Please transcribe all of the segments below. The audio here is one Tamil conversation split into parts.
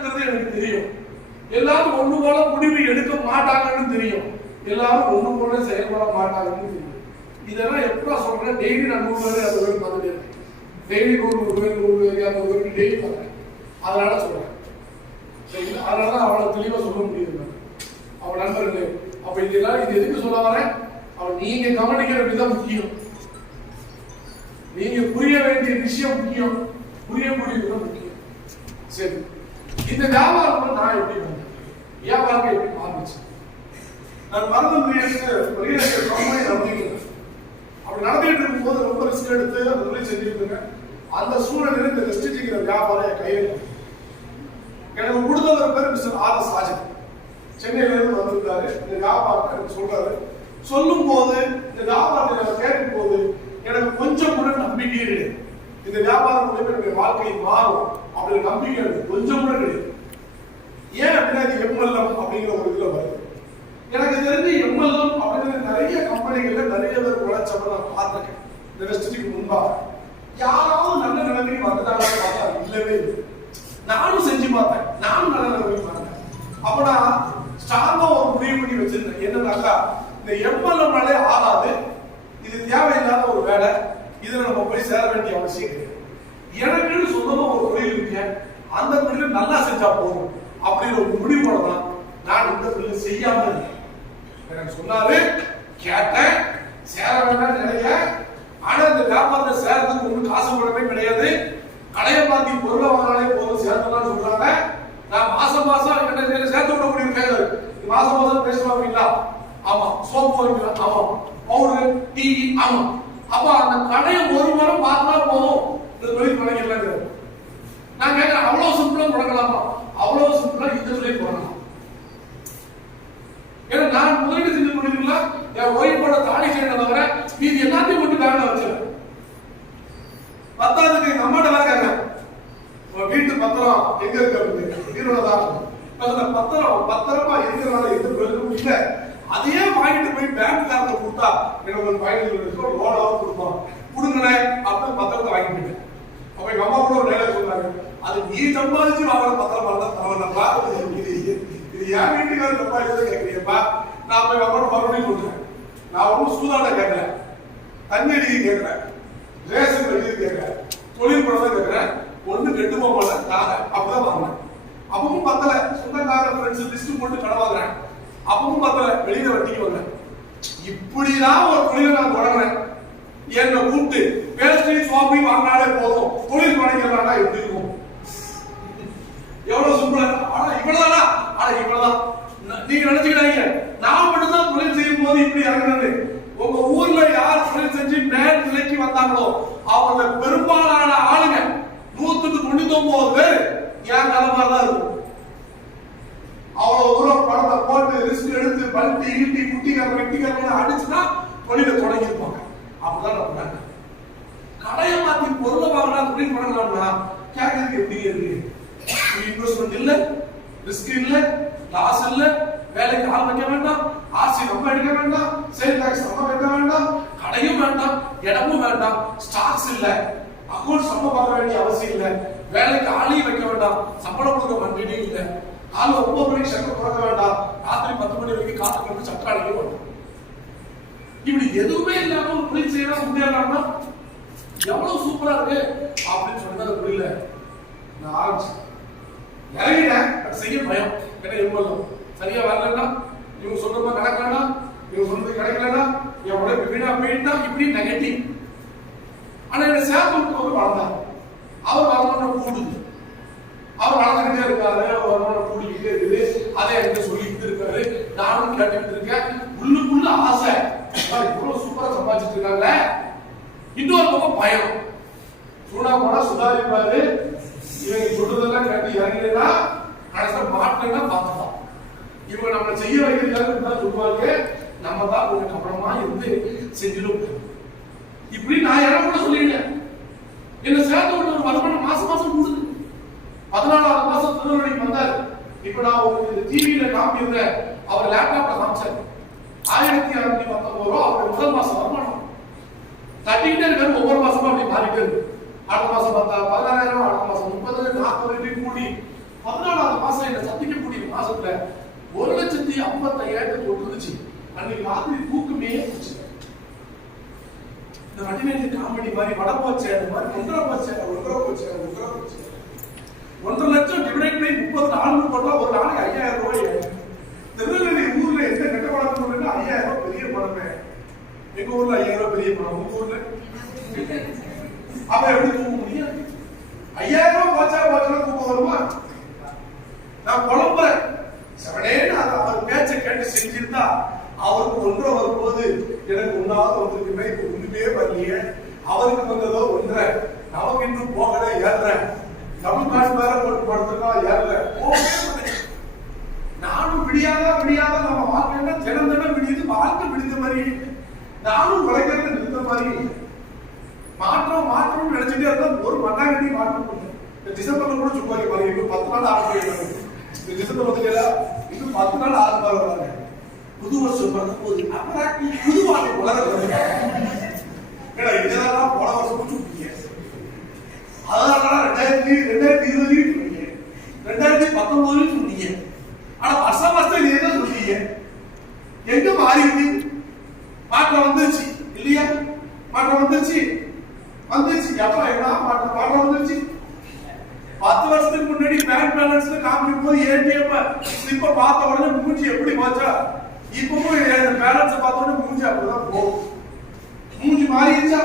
இருக்காங்கிறது எனக்கு தெரியும். எல்லாரும் ஒண்ணு போல முடிவு எடுக்க மாட்டாங்கன்னு தெரியும். எல்லாரும் ஒண்ணு போல செயல்பட மாட்டாங்கன்னு தெரியும். இதெல்லாம் எப்ப சொல்றேன், டெய்லி நான் 100 பேர் 50 பேர் பார்த்துட்டே இருக்கேன். டெய்லி 100 பேர் 50 பேர் டெய்லி பார்க்குறேன். அதனால சொல்றேன். அதனால அவளை தெளிவா சொல்ல முடியுது. அவன் நண்பர்களே, அப்ப இதெல்லாம் இது எதுக்கு சொல்ல வரேன், அவன் நீங்க கவனிக்கிற விதம் முக்கியம், நீங்க புரிய வேண்டிய விஷயம் முக்கியம், புரியக்கூடிய விதம் முக்கியம். சரி, இந்த வியாபாரம் நான் எப்படி வந்தேன், வியாபாரம் எப்படி ஆரம்பிச்சு? நான் மருந்து நடத்திக்கிறேன். அப்படி நடத்திட்டு இருக்கும் போது ரொம்ப ரிஸ்க் எடுத்து அந்த தொழில் செஞ்சுட்டு இருக்கேன். அந்த சூழ்நிலையில் இந்த ரெஸ்டிங்கிற வியாபாரம் என் கையில் எனக்கு கொடுத்தவர் பேர் மிஸ்டர் ஆர் எஸ் ராஜன். சென்னையில இருந்து வந்திருக்காரு. இந்த வியாபாரத்தை எனக்கு சொல்றாரு. சொல்லும் போது இந்த வியாபாரத்தை கேட்கும் போது எனக்கு கொஞ்சம் கூட நம்பிக்கையே கிடையாது. இந்த வியாபாரம் மூலமா என்னுடைய வாழ்க்கை மாறும் அப்படிங்கிற நம்பிக்கை எனக்கு கொஞ்சம் கூட கிடையாது. ஏன் அப்படின்னா இது எம்எல்எம் அப்படிங்கிற ஒரு இதுல வருது. எனக்கு தெரிஞ்சு எம்எல்எம் அப்படிங்கிற நிறைய கம்பெனிகள்ல நிறைய பேர் உழைச்சவங்க நான் பார்த்துருக்கேன். இந்த வெஸ்டிக்கு முன்பாக யாராவது நல்ல நிலைமைக்கு வந்துட்டாங்கன்னு பார்த்தா இல்லவே இல்லை. நானும் செஞ்சு பார்த்தேன், நானும் நல்ல நிலைமைக்கு பார்த்தேன். அப்ப நான் ஸ்ட்ராங்கா ஒரு முடிவு பண்ணி வச்சிருந்தேன். என்னன்னாக்கா, இந்த எம்எல்எம்னாலே ஆகாது, இது தேவையில்லாத ஒரு வேலை, இதுல நம்ம போய் சேர வேண்டிய அவசியம் கிடையாது. எனக்குன்னு சொந்தமா ஒரு தொழில் இருக்கு, அந்த தொழில் நல்லா செஞ்சா போதும் அப்படின்னு ஒரு முடிவு பண்ணலாம். நான் இந்த தொழில் செய்யாம இருக்கேன். எனக்கு சொன்னாரு, கேட்டேன், சேர வேண்டாம் நினைக்க. ஆனா இந்த வியாபாரத்தை சேர்றதுக்கு ஒன்றும் காசு படமே கிடையாது. கடையை மாத்தி பொருளை வாங்கினாலே போதும் சேர்த்துலாம் சொல்றாங்க. நான் மாசம் மாசம் என்ன சேர்த்து விட முடியும் கேட்காது. மாசம் மாசம் பேசுவாங்களா? ஆமா. சோப்பு வாங்கிக்கலாம்? ஆமா. Powder, tea? ஆமா. அப்ப அந்த கடையை ஒரு முறை பார்த்தா போதும் இந்த தொழில் தொடங்கிடலாம். நான் கேட்கிறேன், அவ்வளவு சிம்பிளா தொடங்கலாமா? அவ்வளவு சிம்பிளா இந்த தொழில் தொடங்கலாம். ஏன்னா நான் முதலீடு செஞ்சு முடிக்கலாம். என் ஒய்ஃபோட தாலி செய்யறத தவிர இது எல்லாத்தையும் மட்டும் பேங்க்ல வச்சிருக்கேன். பத்தாவதுக்கு எங்க அம்மாட்ட தான் கேட்கிறேன், வீட்டு பத்திரம் எங்க இருக்கு அப்படின்னு. வீரோட தான் பத்திரமா இருக்கிறனால எந்த பிரச்சனையும் இல்லை. அதையே வாங்கிட்டு போய் பேங்க்காரங்க கொடுத்தா எனக்கு ஒரு 15 லோனாவும் கொடுப்போம், கொடுங்கண்ணே அப்படின்னு பத்திரத்தை வாங்கிட்டு. அப்ப எங்க அம்மா கூட ஒரு டைலாக் சொல்றாங்க, அது நீ சம்பாதிச்சு வாங்குற பத்திரமா இருந்தா பரவாயில்லப்பா, இது என் வீட்டுக்காரர் சம்பாதிச்சதை கேட்கறியப்பா. நான் போய் அம்மாவோட மறுபடியும் சொல்றேன், நான் ஒன்றும் சூதாட கேட்கிறேன், தண்ணி அடிக்க கேட்கிறேன், ரேஷன் எழுதி கேட்கிறேன், தொழில் பணம் கேட்கிறேன், ஒண்ணு கெட்டு போகல நாங்க அப்பதான் வாங்கினேன். அப்பவும் பத்தல, சொந்தக்கார ஃப்ரெண்ட்ஸ் லிஸ்ட் போட்டு கடை வாங்குறேன், அப்பவும் பத்தல, வெளியில வட்டிக்கு வந்தேன். இப்படிதான் ஒரு தொழிலை நான் தொடங்குறேன். என்ன கூப்பிட்டு பேஸ்ட்ரி ஷாப்பிங் வாங்கினாலே போதும் தொழில் தொடங்கிடலாம்னா எப்படி இருக்கும்? எவ்வளவு சிம்பிளா. ஆனா இவ்வளவுதானா? ஆனா இவ்வளவுதான். நீங்க நினைச்சுக்கிறாங்க நான் மட்டும் தான் தொழில் செய்யும் போது இப்படி இறங்குறது. உங்க ஊர்ல யார் தொழில் செஞ்சு மேல் நிலைக்கு வந்தாங்களோ அவங்க பெரும்பாலான ஆளுங்க 199 பேர் என் நிலைமை தான் இருக்கும். அவ்வளவு தூரம் பணத்தை போட்டு ரிஸ்க் எடுத்து பல்ட்டி ஈட்டி குட்டிக்காரங்க அடிச்சுன்னா தொழிலை தொடங்கி இருப்பாங்க. அப்படிதான் நான் கடையை மாத்தி பொருளை வாங்கினா தொழில் தொடங்கலாம்னா கேட்கறதுக்கு எப்படி இருக்கு? இன்வெஸ்ட்மெண்ட் இல்ல, ரிஸ்க் இல்ல, லாஸ் இல்ல, வேலைக்கு ஆள் வைக்க வேண்டாம், ஆர்சி நம்ம எடுக்க வேண்டாம், சேல் டாக்ஸ் நம்ம கட்ட வேண்டாம், கடையும் வேண்டாம், இடமும் வேண்டாம், ஸ்டாக்ஸ் இல்ல, அக்கௌண்ட்ஸ் நம்ம பார்க்க வேண்டிய அவசியம் இல்ல, வேலைக்கு ஆளையும் வைக்க வேண்டாம், சம்பளம் கொடுக்க வேண்டியதும் இல்ல, காலை 9 மணிக்கு சட்டை திறக்க வேண்டாம், ராத்திரி 10 மணி வரைக்கும் காத்துக்கிட்டு சட்டை அடிக்க வேண்டாம். இப்படி எதுவுமே இல்லாம ஒரு தொழில் செய்யலாம் முன்னேறலாம்னா எவ்வளவு சூப்பரா இருக்கு அப்படின்னு சொன்னது புரியல. நான் ஆரம்பிச்சேன், இறங்கிட்டேன், செய்ய பயம். என்ன எவ்வளவு சரியா வரலன்னா, இவங்க சொல்றப்ப நடக்கலன்னா, இவங்க சொல்றது கிடைக்கலன்னா, என் உடம்பு வீணா போயிட்டா, இப்படி நெகட்டிவ். ஆனா என்ன சேர்த்து வளர்ந்தார். அவர் வரணும்னு கூடுது, அவர் வளர்ந்துகிட்டே இருக்காரு, வரணும்னு கூடிக்கிட்டே இருக்குது. அதை என்கிட்ட சொல்லிட்டு இருக்காரு, நானும் கேட்டுக்கிட்டு இருக்கேன். உள்ளுக்குள்ள ஆசை, இவ்வளவு சூப்பரா சம்பாதிச்சுட்டு இருக்காங்க. இன்னொரு பக்கம் பயம், சூடா போனா சுதாரிப்பாரு, இவங்க சொல்றதெல்லாம் கேட்டு இறங்கினா கடைசியா மாட்டேன்னா பார்த்துதான். இவங்க நம்ம செய்ய வைக்கிறது தான் சொல்லுவாங்க, நம்ம தான் கொஞ்சம் கவனமா இருந்து செஞ்சிடும். இப்படி நான் இடம் கூட சொல்லிட்டேன். என்ன சேர்த்து விட்டு ஒரு வருமானம் மாசம் மாசம் கொடுது. 14ஆவது மாசம் திருநெல்வேலிக்கு வந்தாரு. இப்ப நான் உங்களுக்கு டிவியில காமிக்கிறேன், அவர் லேப்டாப்ல காமிச்சாரு. 1619 ரூபா அவர் முதல் மாசம் வருமானம். தட்டிக்கிட்டே இருக்காரு, ஒவ்வொரு மாசமும் அப்படி மாறிட்டே இருக்கு. அடுத்த மாசம் 14,000, அடுத்த மாசம் 30, 40 கூடி 14வது மாசம் என்ன சந்திக்கக்கூடிய மாசத்துல 1,55,000 தொட்டுருச்சு. அன்னைக்கு ராத்திரி தூக்கமே போச்சு. இந்த வடிவேலு காமெடி மாதிரி வட போச்சு, அந்த மாதிரி ஒன்றரை போச்சு. 1.5 லட்சம் டிவைட் பை 30 நாள் போட்டா ஒரு நாளைக்கு 5,000 ரூபாய். திருநெல்வேலி ஊர்ல எந்த கெட்ட பணம் 5,000 ரூபாய் பெரிய பணமே. எங்க ஊர்ல 5,000 ரூபாய் பெரிய பணம், உங்க ஊர்ல அப்ப எப்படி தூக்க முடியும்? 5,000 ரூபாய் போச்சா தூக்கம் வருமா? நான் புலம்புறேன். செவனேன்னு அவர் பேச்சை கேட்டு செஞ்சிருந்தா அவருக்கு 1.5 வரும்போது எனக்கு 1வது வந்துருக்குமே, இப்ப ஒண்ணுமே வரலையே. அவருக்கு வந்ததோ 1.5, நமக்கு இன்னும் போகல 7.5. தமிழ் நாடு வேற போட்டு படுத்துக்கா 7.5. நானும் விடியாத நம்ம வாழ்க்கைன்னா தினம் விடியுது, வாழ்க்கை விடிந்த மாதிரி. நானும் உழைக்கிறத நிறுத்த மாதிரி. மாற்றம் நினைச்சுட்டே இருந்தா ஒரு மண்ணாங்கட்டி மாற்றம் பண்ணும். இந்த டிசம்பர்ல கூட சும்மா பாருங்க, இன்னும் 10 நாள் ஆரம்பிச்சு. இந்த டிசம்பர் வந்துட்டா இன்னும் 10 நாள் ஆரம்பிச்சு. புது வருஷம் பிறந்த போது அப்புறம் புது வாழ்க்கை வளர்றது. ஏன்னா இதெல்லாம் போன வருஷம் முடிச்சு அதனால 2020 சொன்னீங்க, 2019 சொன்னீங்க. ஆனா வருஷம் நீ என்ன சொன்னீங்க? எங்க மாறி இருக்கு? மாற்றம் வந்துருச்சு இல்லையா? மாற்றம் வந்துருச்சு. எப்ப என்ன மாற்றம் வந்துருச்சு? 10 வருஷத்துக்கு முன்னாடி பேங்க் பேலன்ஸ்ல காமிக்கும் போது ஏடிஎம் ஸ்லிப்ப பார்த்த உடனே மூஞ்சி எப்படி போச்சா? இப்பவும் பேலன்ஸ் பார்த்த உடனே மூஞ்சி அப்படிதான் போகும். மூஞ்சி மாறிடுச்சா?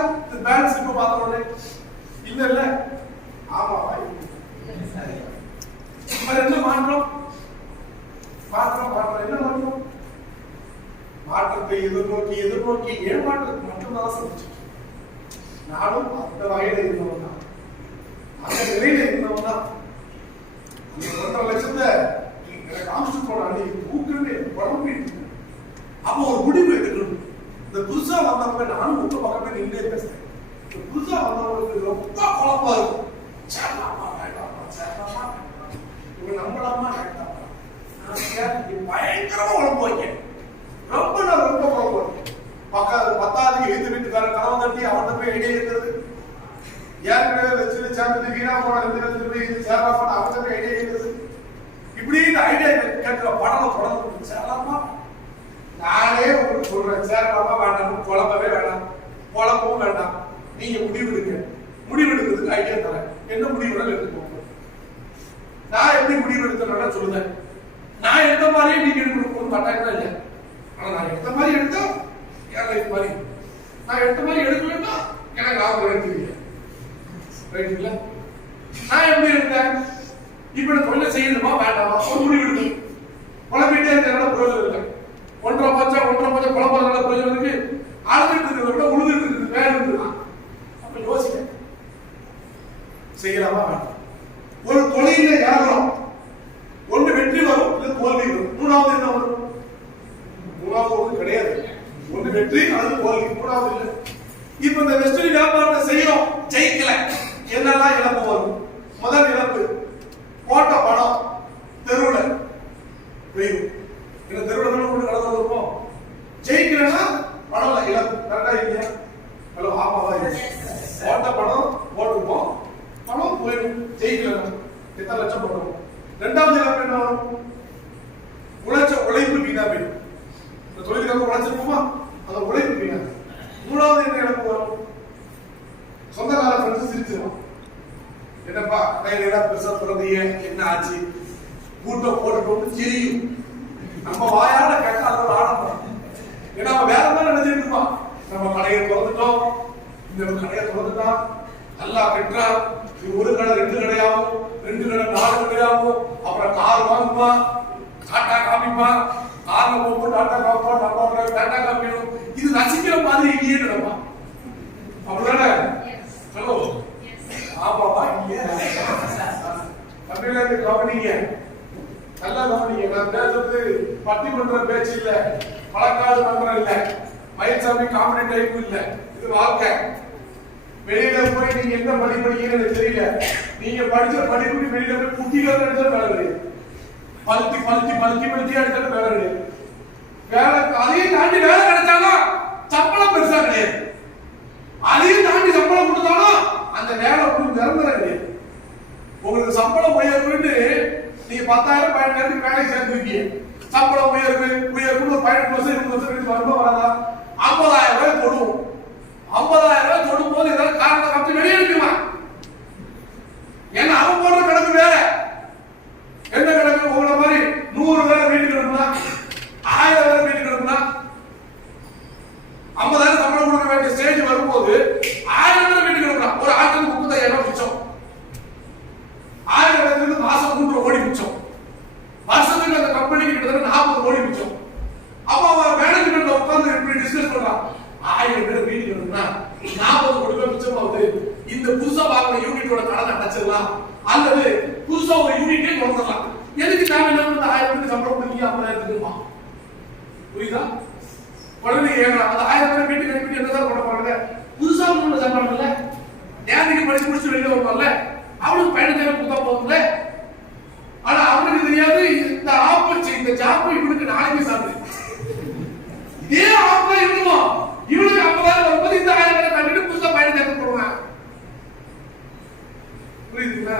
பேலன்ஸ் ஸ்லிப்ப பார்த்த உடனே இல்ல ஆமா. என்ன மாற்றம் என்ன மாற்றம்? மாற்றத்தை எதிர்நோக்கி ஏமாற்றத்துக்கு மட்டும்தான் சந்திச்சு. நானும் அந்த வகையில இருந்தவன் தான், அந்த நிலையில இருந்தவன் தான். அந்த 1.5 லட்சத்தை எனக்கு காமிச்சு போன அன்னைக்கு ஊக்குன்னு குழம்பிட்டு அப்போ ஒரு முடிவு எடுக்கணும். இந்த புதுசா வந்தவங்க நானும் உங்க பக்கமே நின்றே பேசுறேன். புதுசா வந்தவங்களுக்கு ரொம்ப குழப்பா இருக்கும். சேரலாமா வேண்டாமா, இவங்க நம்பலாமா வேண்டாமா, பயங்கரமா குழம்பு வைக்க ரொம்ப குழம்பு வைக்க. பத்தாவது எழுத்து வீட்டுக்காரன் கனவு தட்டி அவன் போய் ஐடியா இருக்கிறது. ஏற்கனவே வச்சு சேர்ந்து வீணா போன 2 லட்சம் ரூபாய் இது சேரலாமா அவங்க போய் ஐடியா இருக்கிறது. இப்படி இந்த ஐடியா கேட்கிற படம் தொடர்ந்து சேரலாமா. நானே உங்களுக்கு சொல்றேன், சேரலாமா வேண்டாம், குழம்பவே வேண்டாம், குழப்பவும் வேண்டாம். நீங்க முடிவெடுக்கிறதுக்கு ஐடியா தரேன். என்ன முடிவு எடுத்துக்கோங்க. நான் எப்படி முடிவு எடுத்தேன்னா சொல்லுவேன். நான் எடுத்த மாதிரியே நீங்க எடுக்கணும் கட்டாயம் இல்லை. ஆனா நான் எடுத்த மாதிரி எடுத்தா லைஃப் மாதிரி, நான் எடுத்த மாதிரி எடுக்கலன்னா எனக்கு லாபம் எடுத்துக்கீங்க. ரைட்டுங்களா? நான் எப்படி எடுத்தேன்? இப்ப தொழிலை செய்யணுமா வேண்டாமா ஒரு முடிவு எடுக்கணும். குழம்பிட்டே இருக்கிறத பிரயோஜனம் இல்லை. 1.5 குழம்புறதுனால பிரயோஜனம் இருக்கு. அழுதுட்டு இருக்கிறத விட உழுதுட்டு இருக்குது வேலை இருக்குதான். அப்ப யோசிக்க செய்யலாமா வேண்டாம். ஒரு தொழில ஏறணும், ஒன்று வெற்றி வரும் இல்ல தோல்வி வரும். 3வது என்ன வரும்? 3வது ஒன்று கிடையாது. ஒன்று வெற்றி அல்லது தோல்வி, 3வது இல்லை. இப்ப இந்த வெஸ்டர்ன் வியாபாரத்தை செய்யறோம், ஜெயிக்கல, என்னெல்லாம் இழப்பு வரும்? முதல் இழப்பு போட்ட பணம் தெருவுல போயிடும். இந்த தெருவுல கொண்டு கடந்து வருவோம். ஜெயிக்கலன்னா பணம் இழப்பு. கரெக்டா இல்லையா? ஹலோ ஆமாவா? போட்ட பணம் போட்டுருப்போம், பணம் போயிடும். ஜெயிக்கலன்னா எத்தனை லட்சம் போடுவோம்? 2வது இழப்பு என்ன வரும்? உழைப்பு வீணா போயிடும். இந்த தொழிலுக்காக உழைச்சிருப்போமா, அந்த உழைப்பு வீணா. 3வது என்ன இழப்பு வரும்? சொந்தக்கார ஃப்ரெண்ட்ஸ் சிரிச்சிருவோம். என்னப்பா கையில பெருசா பிறந்தீங்க, என்ன ஆச்சு? கூட்டம் போட்டு தெரியும். நம்ம வாயால கேட்டா அது ஒரு ஆடம்பரம். ஏன்னா வேற மாதிரி நினைச்சிட்டு இருப்பான். நம்ம கடையை திறந்துட்டோம், இந்த கடையை திறந்துட்டான், நல்லா கட்டுறா, ஒரு கடை 2 கடையாகும், 2 கடை 4 கடையாகும். அப்புறம் கார் வாங்குமா, டாட்டா காமிப்பா, கார்ல போட்டு டாட்டா காப்பா, நம்ம டாட்டா காமிக்கணும். இது ரசிக்கிற மாதிரி இல்லையே நம்ம. அப்படிதானே? ஹலோ ஆமாவா? இல்லையா? தமிழ்ல கவனிங்க, நல்லா கவனிங்க. நான் பேசுறது பட்டிமன்ற பேச்சு இல்ல, பழக்காடு மன்றம் இல்ல, மயில்சாமி காமெடி டைப் இல்ல. இது வாழ்க்கை. வெளியில போய் நீங்க என்ன படிக்கிறீங்கன்னு எனக்கு தெரியல. நீங்க படிச்ச படிப்புக்கு வெளியில போய் குட்டிகள் எடுத்தா வேலை கிடையாது. பல்ட்டி எடுத்தாலும் வேலை கிடையாது. வேலை அதையும் தாண்டி வேலை கிடைச்சாலும் சம்பளம் பெருசா கிடையாது. அதையும் தாண்டி சம்பளம் கொடுத்தாலும் அந்த வேலை ஒன்றும் நிரந்தரம் கிடையாது. உங்களுக்கு சம்பளம் உயர்வுன்னு 10,000 15,000 வேலை சேர்ந்துருக்கீங்க, சம்பளம் உயர்வு ஒரு 18 வருஷம் 20 வருஷம் கழிச்சு வருமா வராதா? 50,000 ரூபாய் தொடுவோம். 50,000 ரூபாய் தொடும் போது ஏதாவது காரணத்தை காமிச்சு வெளியே எடுக்கலாம். ஏன்னா அவன் போடுற கணக்கு வேற. என்ன கணக்கு? உங்களை மாதிரி 100 பேரை வீட்டுக்கு எடுக்கலாம், 1000 பேரை வீட்டுக்கு எடுக்கலாம். 50,000 சம்பளம் கொடுக்க வேண்டிய ஸ்டேஜ் வரும்போது 1000 பேரை வீட்டுக்கு எடுக்கலாம். ஒரு ஆட்களுக்கு 35,000 மிச்சம். 1000 பேருக்கு மாசம் 3 கோடி மிச்சம். வருஷத்துக்கு அந்த கம்பெனிக்கு கிட்டத்தட்ட 40 கோடி மிச்சம். அப்ப அவன் மேனேஜ்மெண்ட்ல உட்கார்ந்து இப்படி டிஸ்கஸ் பண்றான். 1000 பேர் வீட்டுக்கு எடுக்கணும்னா 40 கோடி ரூபாய் மிச்சம் ஆகுது. இந்த புதுசா வாங்கின யூனிட்டோட கடனை அடைச்சிடலாம், அல்லது புதுசா ஒரு யூனிட்டே தொடங்கலாம். எதுக்கு தேவையில்லாம இந்த 1000 பேருக்கு சம்பளம் கொடுத்தீங்க 50,000 புரியுதா? உடனே கேட்கலாம், அந்த 1000 பேர் வீட்டுக்கு அனுப்பிட்டு என்னதான் பண்ண போறாங்க? புதுசா ஒண்ணு சம்பளம் இல்ல, நேரத்துக்கு படிச்சு முடிச்சு வெளியே வருவாங்கல்ல, அவனுக்கு 15,000 கொடுத்தா போகுதுல. ஆனா அவனுக்கு தெரியாது இந்த ஆப்பர்ச்சு இந்த ஜாப் இவனுக்கு நாளைக்கு சாப்பிடு. இதே ஆப்ல இருக்கணும். இவனுக்கு 50,000 வரும்போது இந்த 1000 பேரை தள்ளிட்டு புதுசா 15,000 போடுவாங்க. புரியுதுங்களா?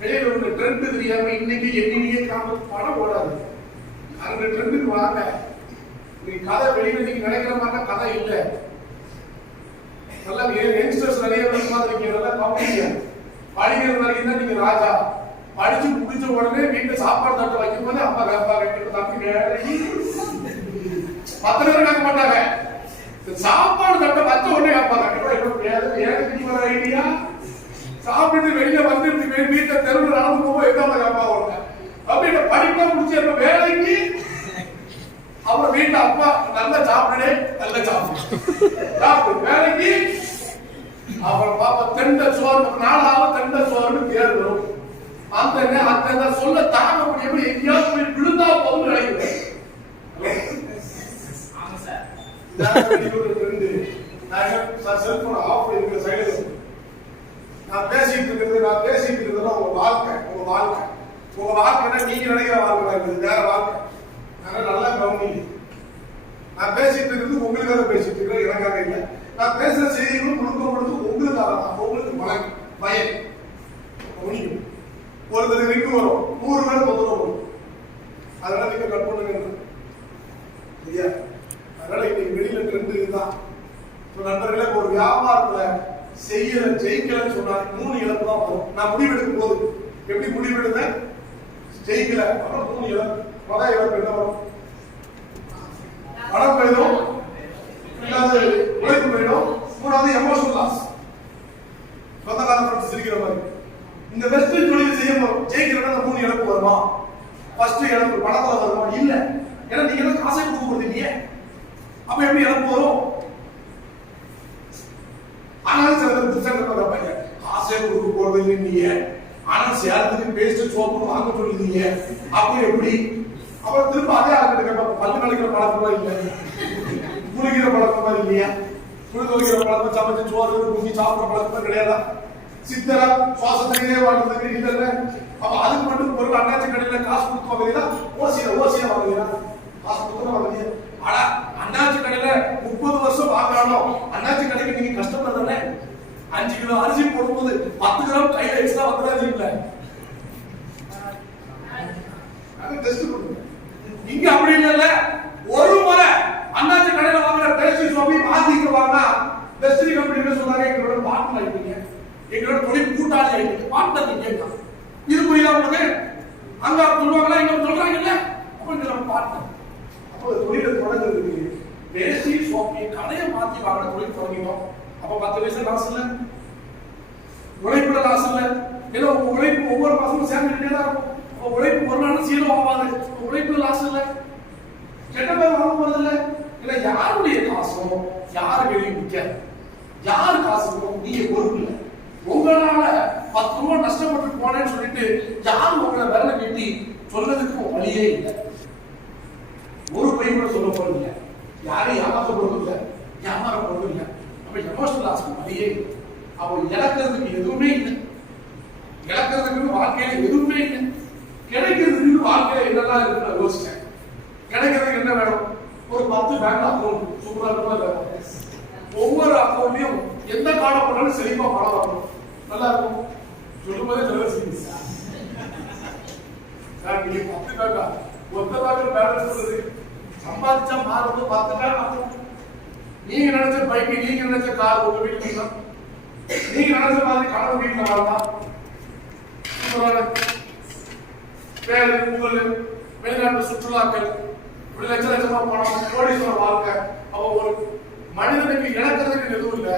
வெளியில உள்ள ட்ரெண்ட் தெரியாம இன்னைக்கு என்னையே காமத்து படம் ஓடாது. அந்த ட்ரெண்டுக்கு வாங்க. நீ கதை வெளியில நீங்க நினைக்கிற மாதிரி கதை இல்ல. நல்லா யங்ஸ்டர்ஸ் நிறைய பேர் பார்த்துருக்கீங்க. நல்லா கவனிங்க. படிக்கிறது வரைக்கும் தான் நீங்க ராஜா. படிச்சு முடிச்ச உடனே வீட்டுல சாப்பாடு தட்டு வைக்கும் போது அப்பா கேப்பா கட்டி தம்பி 10 பேர் கேட்க மாட்டாங்க. சாப்பாடு தட்டை வச்ச உடனே கேப்பா கட்டி ஐடியா சாப்பிட்டு வெளியில வந்து வீட்டை தெருவில் நடந்து போகும்போது எதாவது கேப்பா உடனே அப்படின்னு படிப்பா முடிச்சு எப்ப வேலைக்கு அப்புறம் வீட்டுல அப்பா நல்லா சாப்பிடுனே நல்ல சாப்பிடு வேலைக்கு அப்புறம் பாப்பா தெண்ட சோறு 4 ஆகும் தெண்ட சோறுன்னு பேர் வரும். அந்த சொல்ல தாங்க முடியாம எங்கேயாவது போய் விழுந்தா போதும் நினைக்கிறேன். நான் பேசிட்டு இருக்கிறது உங்க வாழ்க்கை நீங்க நினைக்கிற வாழ்க்கை வேற வாழ்க்கை. நல்லா கவனிங்க. நான் பேசிட்டு இருக்கிறது உங்களுக்காக பேசிட்டு இருக்கிறேன், எனக்காக இல்லை. நான் பேசுற செய்திகளும் உங்களுக்காக உங்களுக்கு பயம் கவனிக்கும். ஒருத்தர் ரிங்கு வரும், 100 பேர் தொந்தரவு வரும். அதனால நீங்க கட் பண்ணுங்க. சரியா? அதனால இன்னைக்கு வெளியில ட்ரெண்ட் இதுதான். நண்பர்களே, ஒரு வியாபாரத்துல ஜெயிக்கலன்னு சொன்னா 3 இழப்பு தான் வரும். நான் முடிவெடுக்கும் போது எப்படி முடிவெடுத்தேன்? ஜெயிக்கல அப்புறம் 3 இழப்பு. முதல் இழப்பு என்ன வரும்? பணம் போயிடும், இல்லாத உழைப்பு போயிடும், 3வது எமோஷனல் லாஸ். சொந்தக்காரன் சிரிக்கிற மாதிரி. இந்த பெஸ்ட் தொழில் செய்ய ஜெயிக்கிறதா 3 இழப்பு வருமா? ஃபர்ஸ்ட் இழப்பு பணத்துல வருமா? இல்ல. ஏன்னா நீங்க தான் காசை கொடுக்க போறீங்க. அப்ப எப்படி இழப்பு வரும்? ஆனாலும் சில பேர் புதுசாக பார்ப்பாங்க, காசே கொடுக்க போறது இல்லை நீங்க, ஆனா சேர்த்துக்கு பேஸ்ட் சோப்பு வாங்க சொல்லுவீங்க. அப்ப எப்படி? அப்புறம் திரும்ப அதே ஆளுகிட்ட கேட்பாங்க, பல்லு கலைக்கிற பழக்கமா இல்லை, குளிக்கிற பழக்கமா இல்லையா, குளி துவைக்கிற பழக்கம், சமைச்சு சோறு குஞ்சி சாப்பிட்ற பழக்கமா கிடையாதா? சித்தரா சுவாசத்திலே வாழ்றதுக்கு இல்ல. அப்ப அதுக்கு மட்டும் பொருள் அண்ணாச்சி கடையில காசு கொடுத்து வாங்குறீங்களா? ஓசியா வாங்குறீங்களா? காசு கொடுத்து வாங்குறீங்க. ஆனா அண்ணாச்சி கடையில 30 வருஷம் வாங்கணும். அண்ணாச்சி கடைக்கு நீங்க கஷ்டப்படுறதுல 5 கிலோ அரிசி போடும்போது 10 கிராம் கையில எக்ஸ்ட்ரா வந்துடாதீங்களா? டெஸ்ட் பண்ணுங்க. இங்க அப்படி இல்ல. ஒரு முறை அண்ணாச்சி கடையில வாங்குற பேஸ்ட்ரி ஷாப்பி மாத்திக்க வாங்கினா பெஸ்ட்ரி கம்பெனி சொன்னாங்க, எங்களோட பார்ட்னர் ஆயிட்டீங்க, எங்களோட தொழில் கூட்டாளி ஆயிட்டு பார்ட்னர் கேட்கலாம். இது புரியுதா உங்களுக்கு? அங்க சொல்லுவாங்களா, இங்க சொல்றாங்கல்ல, அப்ப நம்ம பார்ட்னர். அப்போ தொழிலை தொடங்குறதுக்கு பேசி ஷாப்பி கடையை மாத்தி வாங்கின தொழில் தொடங்கினோம். அப்ப 10 பைசா லாஸ் இல்ல, உழைப்புல லாஸ் இல்ல. ஏன்னா உங்க உழைப்பு ஒவ்வொரு மாசமும் சேர்ந்துட்டே தான் இருக்கும். உழைப்பு ஒரு நாள் சீரோ ஆகாது. உழைப்புல லாஸ் இல்ல, கெட்ட பேர் வாங்க போறது இல்ல. இல்ல யாருடைய காசும் யாரு வெளியே நிக்க, யாரு காசுக்கும் நீங்க பொறுப்பு இல்லை. உங்களால 10 ரூபாய் நஷ்டப்பட்டு போனேன்னு சொல்லிட்டு யாரும் உங்களை விரல கட்டி சொல்றதுக்கு வழியே இல்லை. ஒரு பை கூட சொல்ல போறது இல்லை, யாரையும் ஏமாற்ற போறது இல்லை, ஏமாற போறது இல்லை. அப்ப எமோஷனல் லாஸ்க்கு வழியே இல்லை. அப்போ இழக்கிறதுக்கு எதுவுமே இல்லை, இழக்கிறதுக்கு வாழ்க்கையில எதுவுமே இல்லை. கிடைக்கிறதுக்கு வாழ்க்கையில என்னெல்லாம் இருக்குன்னு யோசிச்சேன். கிடைக்கிறதுக்கு என்ன வேணும்? ஒரு 10 பேங்க் அக்கௌண்ட் சூப்பரா இருக்கும். ஒவ்வொரு அக்கௌண்ட்லயும் எந்த கார்டை போட்டாலும் செழிப்பா பணம் வரணும், நல்லா இருக்கும். சொல்லும்போதே நல்ல செய்தி. நீங்க 10 பேக்கா ஒத்த பேக்கா பேலன்ஸ் சொல்றது சம்பாதிச்சா மாறுறது 10 பேக்கா. நீங்க நினைச்ச பைக் நீங்க நினைச்ச கார் உங்க வீட்டுல நீங்க நினைச்ச மாதிரி கடன் வீட்டுல வரலாம். பேரு புகழ் வெளிநாட்டு சுற்றுலாக்கள் இப்படி லட்ச லட்சமா பணம் கோடீஸ்வர வாழ்க்கை. அப்ப ஒரு மனிதனுக்கு இழக்கிறதுக்கு எதுவும் இல்லை,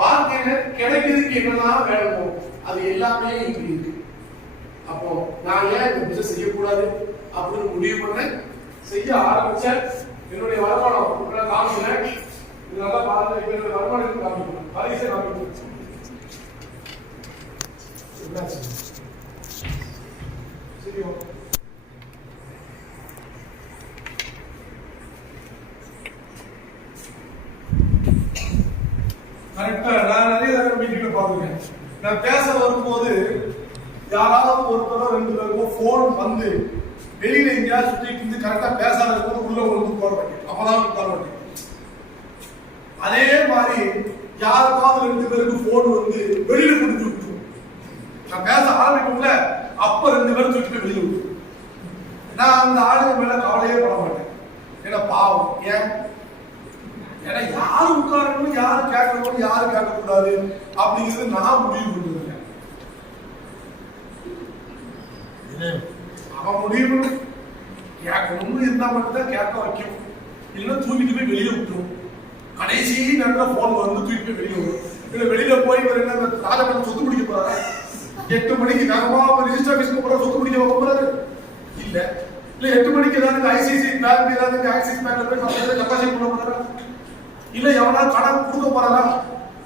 வாழ்க்கையில கிடைக்கிறதுக்கு என்னெல்லாம் வேணுமோ அது எல்லாமே இங்க இருக்கு. அப்போ நான் ஏன் இந்த பிசினஸ் செய்யக்கூடாது அப்படின்னு முடிவு பண்ணேன், செய்ய ஆரம்பிச்சேன். என்னுடைய வருமானம் காமிக்கிறேன், இதனால பாருங்க. இப்ப என்னுடைய வருமானம் காமிக்கணும், பரிசை காமிக்கணும். சரியோ கரெக்டா. நான் நிறைய மீட்டிங்ல பாத்துருக்கேன். நான் பேச வரும்போது யாராவது ஒருத்தரோ 2 பேருக்கோ போன் வந்து வெளியில எங்கேயா சுத்திட்டு இருந்து கரெக்டா பேசாத போது உள்ள வந்து போட வைக்க அப்பதான் உட்கார வைக்க. அதே மாதிரி யாருக்காவது 2 பேருக்கு போன் வந்து வெளியில கொடுத்து விட்டு நான் பேச ஆரம்பிக்கும்ல அப்ப 2 பேரும் தூக்கிட்டு வெளியில விட்டு நான் அந்த ஆளுங்க மேல கவலையே பட மாட்டேன். ஏன்னா பாவம். ஏன்னா யாரு உட்காரணும் யாரு கேட்கணும் யாரு கேட்கக்கூடாது அப்படிங்கிறது நான் முடிவு பண்ணிருக்கேன். அவன் முடிவு கேட்கணும்னு இருந்தா மட்டும்தான் கேட்க வைக்கும், இல்லைன்னா தூக்கிட்டு போய் வெளியே விட்டுரும். கடைசி நேரத்தில் போன் வந்து தூக்கி போய் வெளியே விடும். இல்ல வெளியில போய் இவர் என்ன ராஜபட்சம் சொத்து பிடிக்க போறாரு, 8 மணிக்கு வேகமா ரிஜிஸ்டர் ஆபீஸ்க்கு போற சொத்து பிடிக்க வைக்க போறாரு இல்ல. இல்ல 8 மணிக்கு ஏதாவது ஐசிசி பேங்க் ஏதாவது ஆக்சிஸ் பேங்க்ல போய் டெபாசிட் பண்ண போறாரா, இல்ல எவனா கடன் கொடுக்க போறாரா,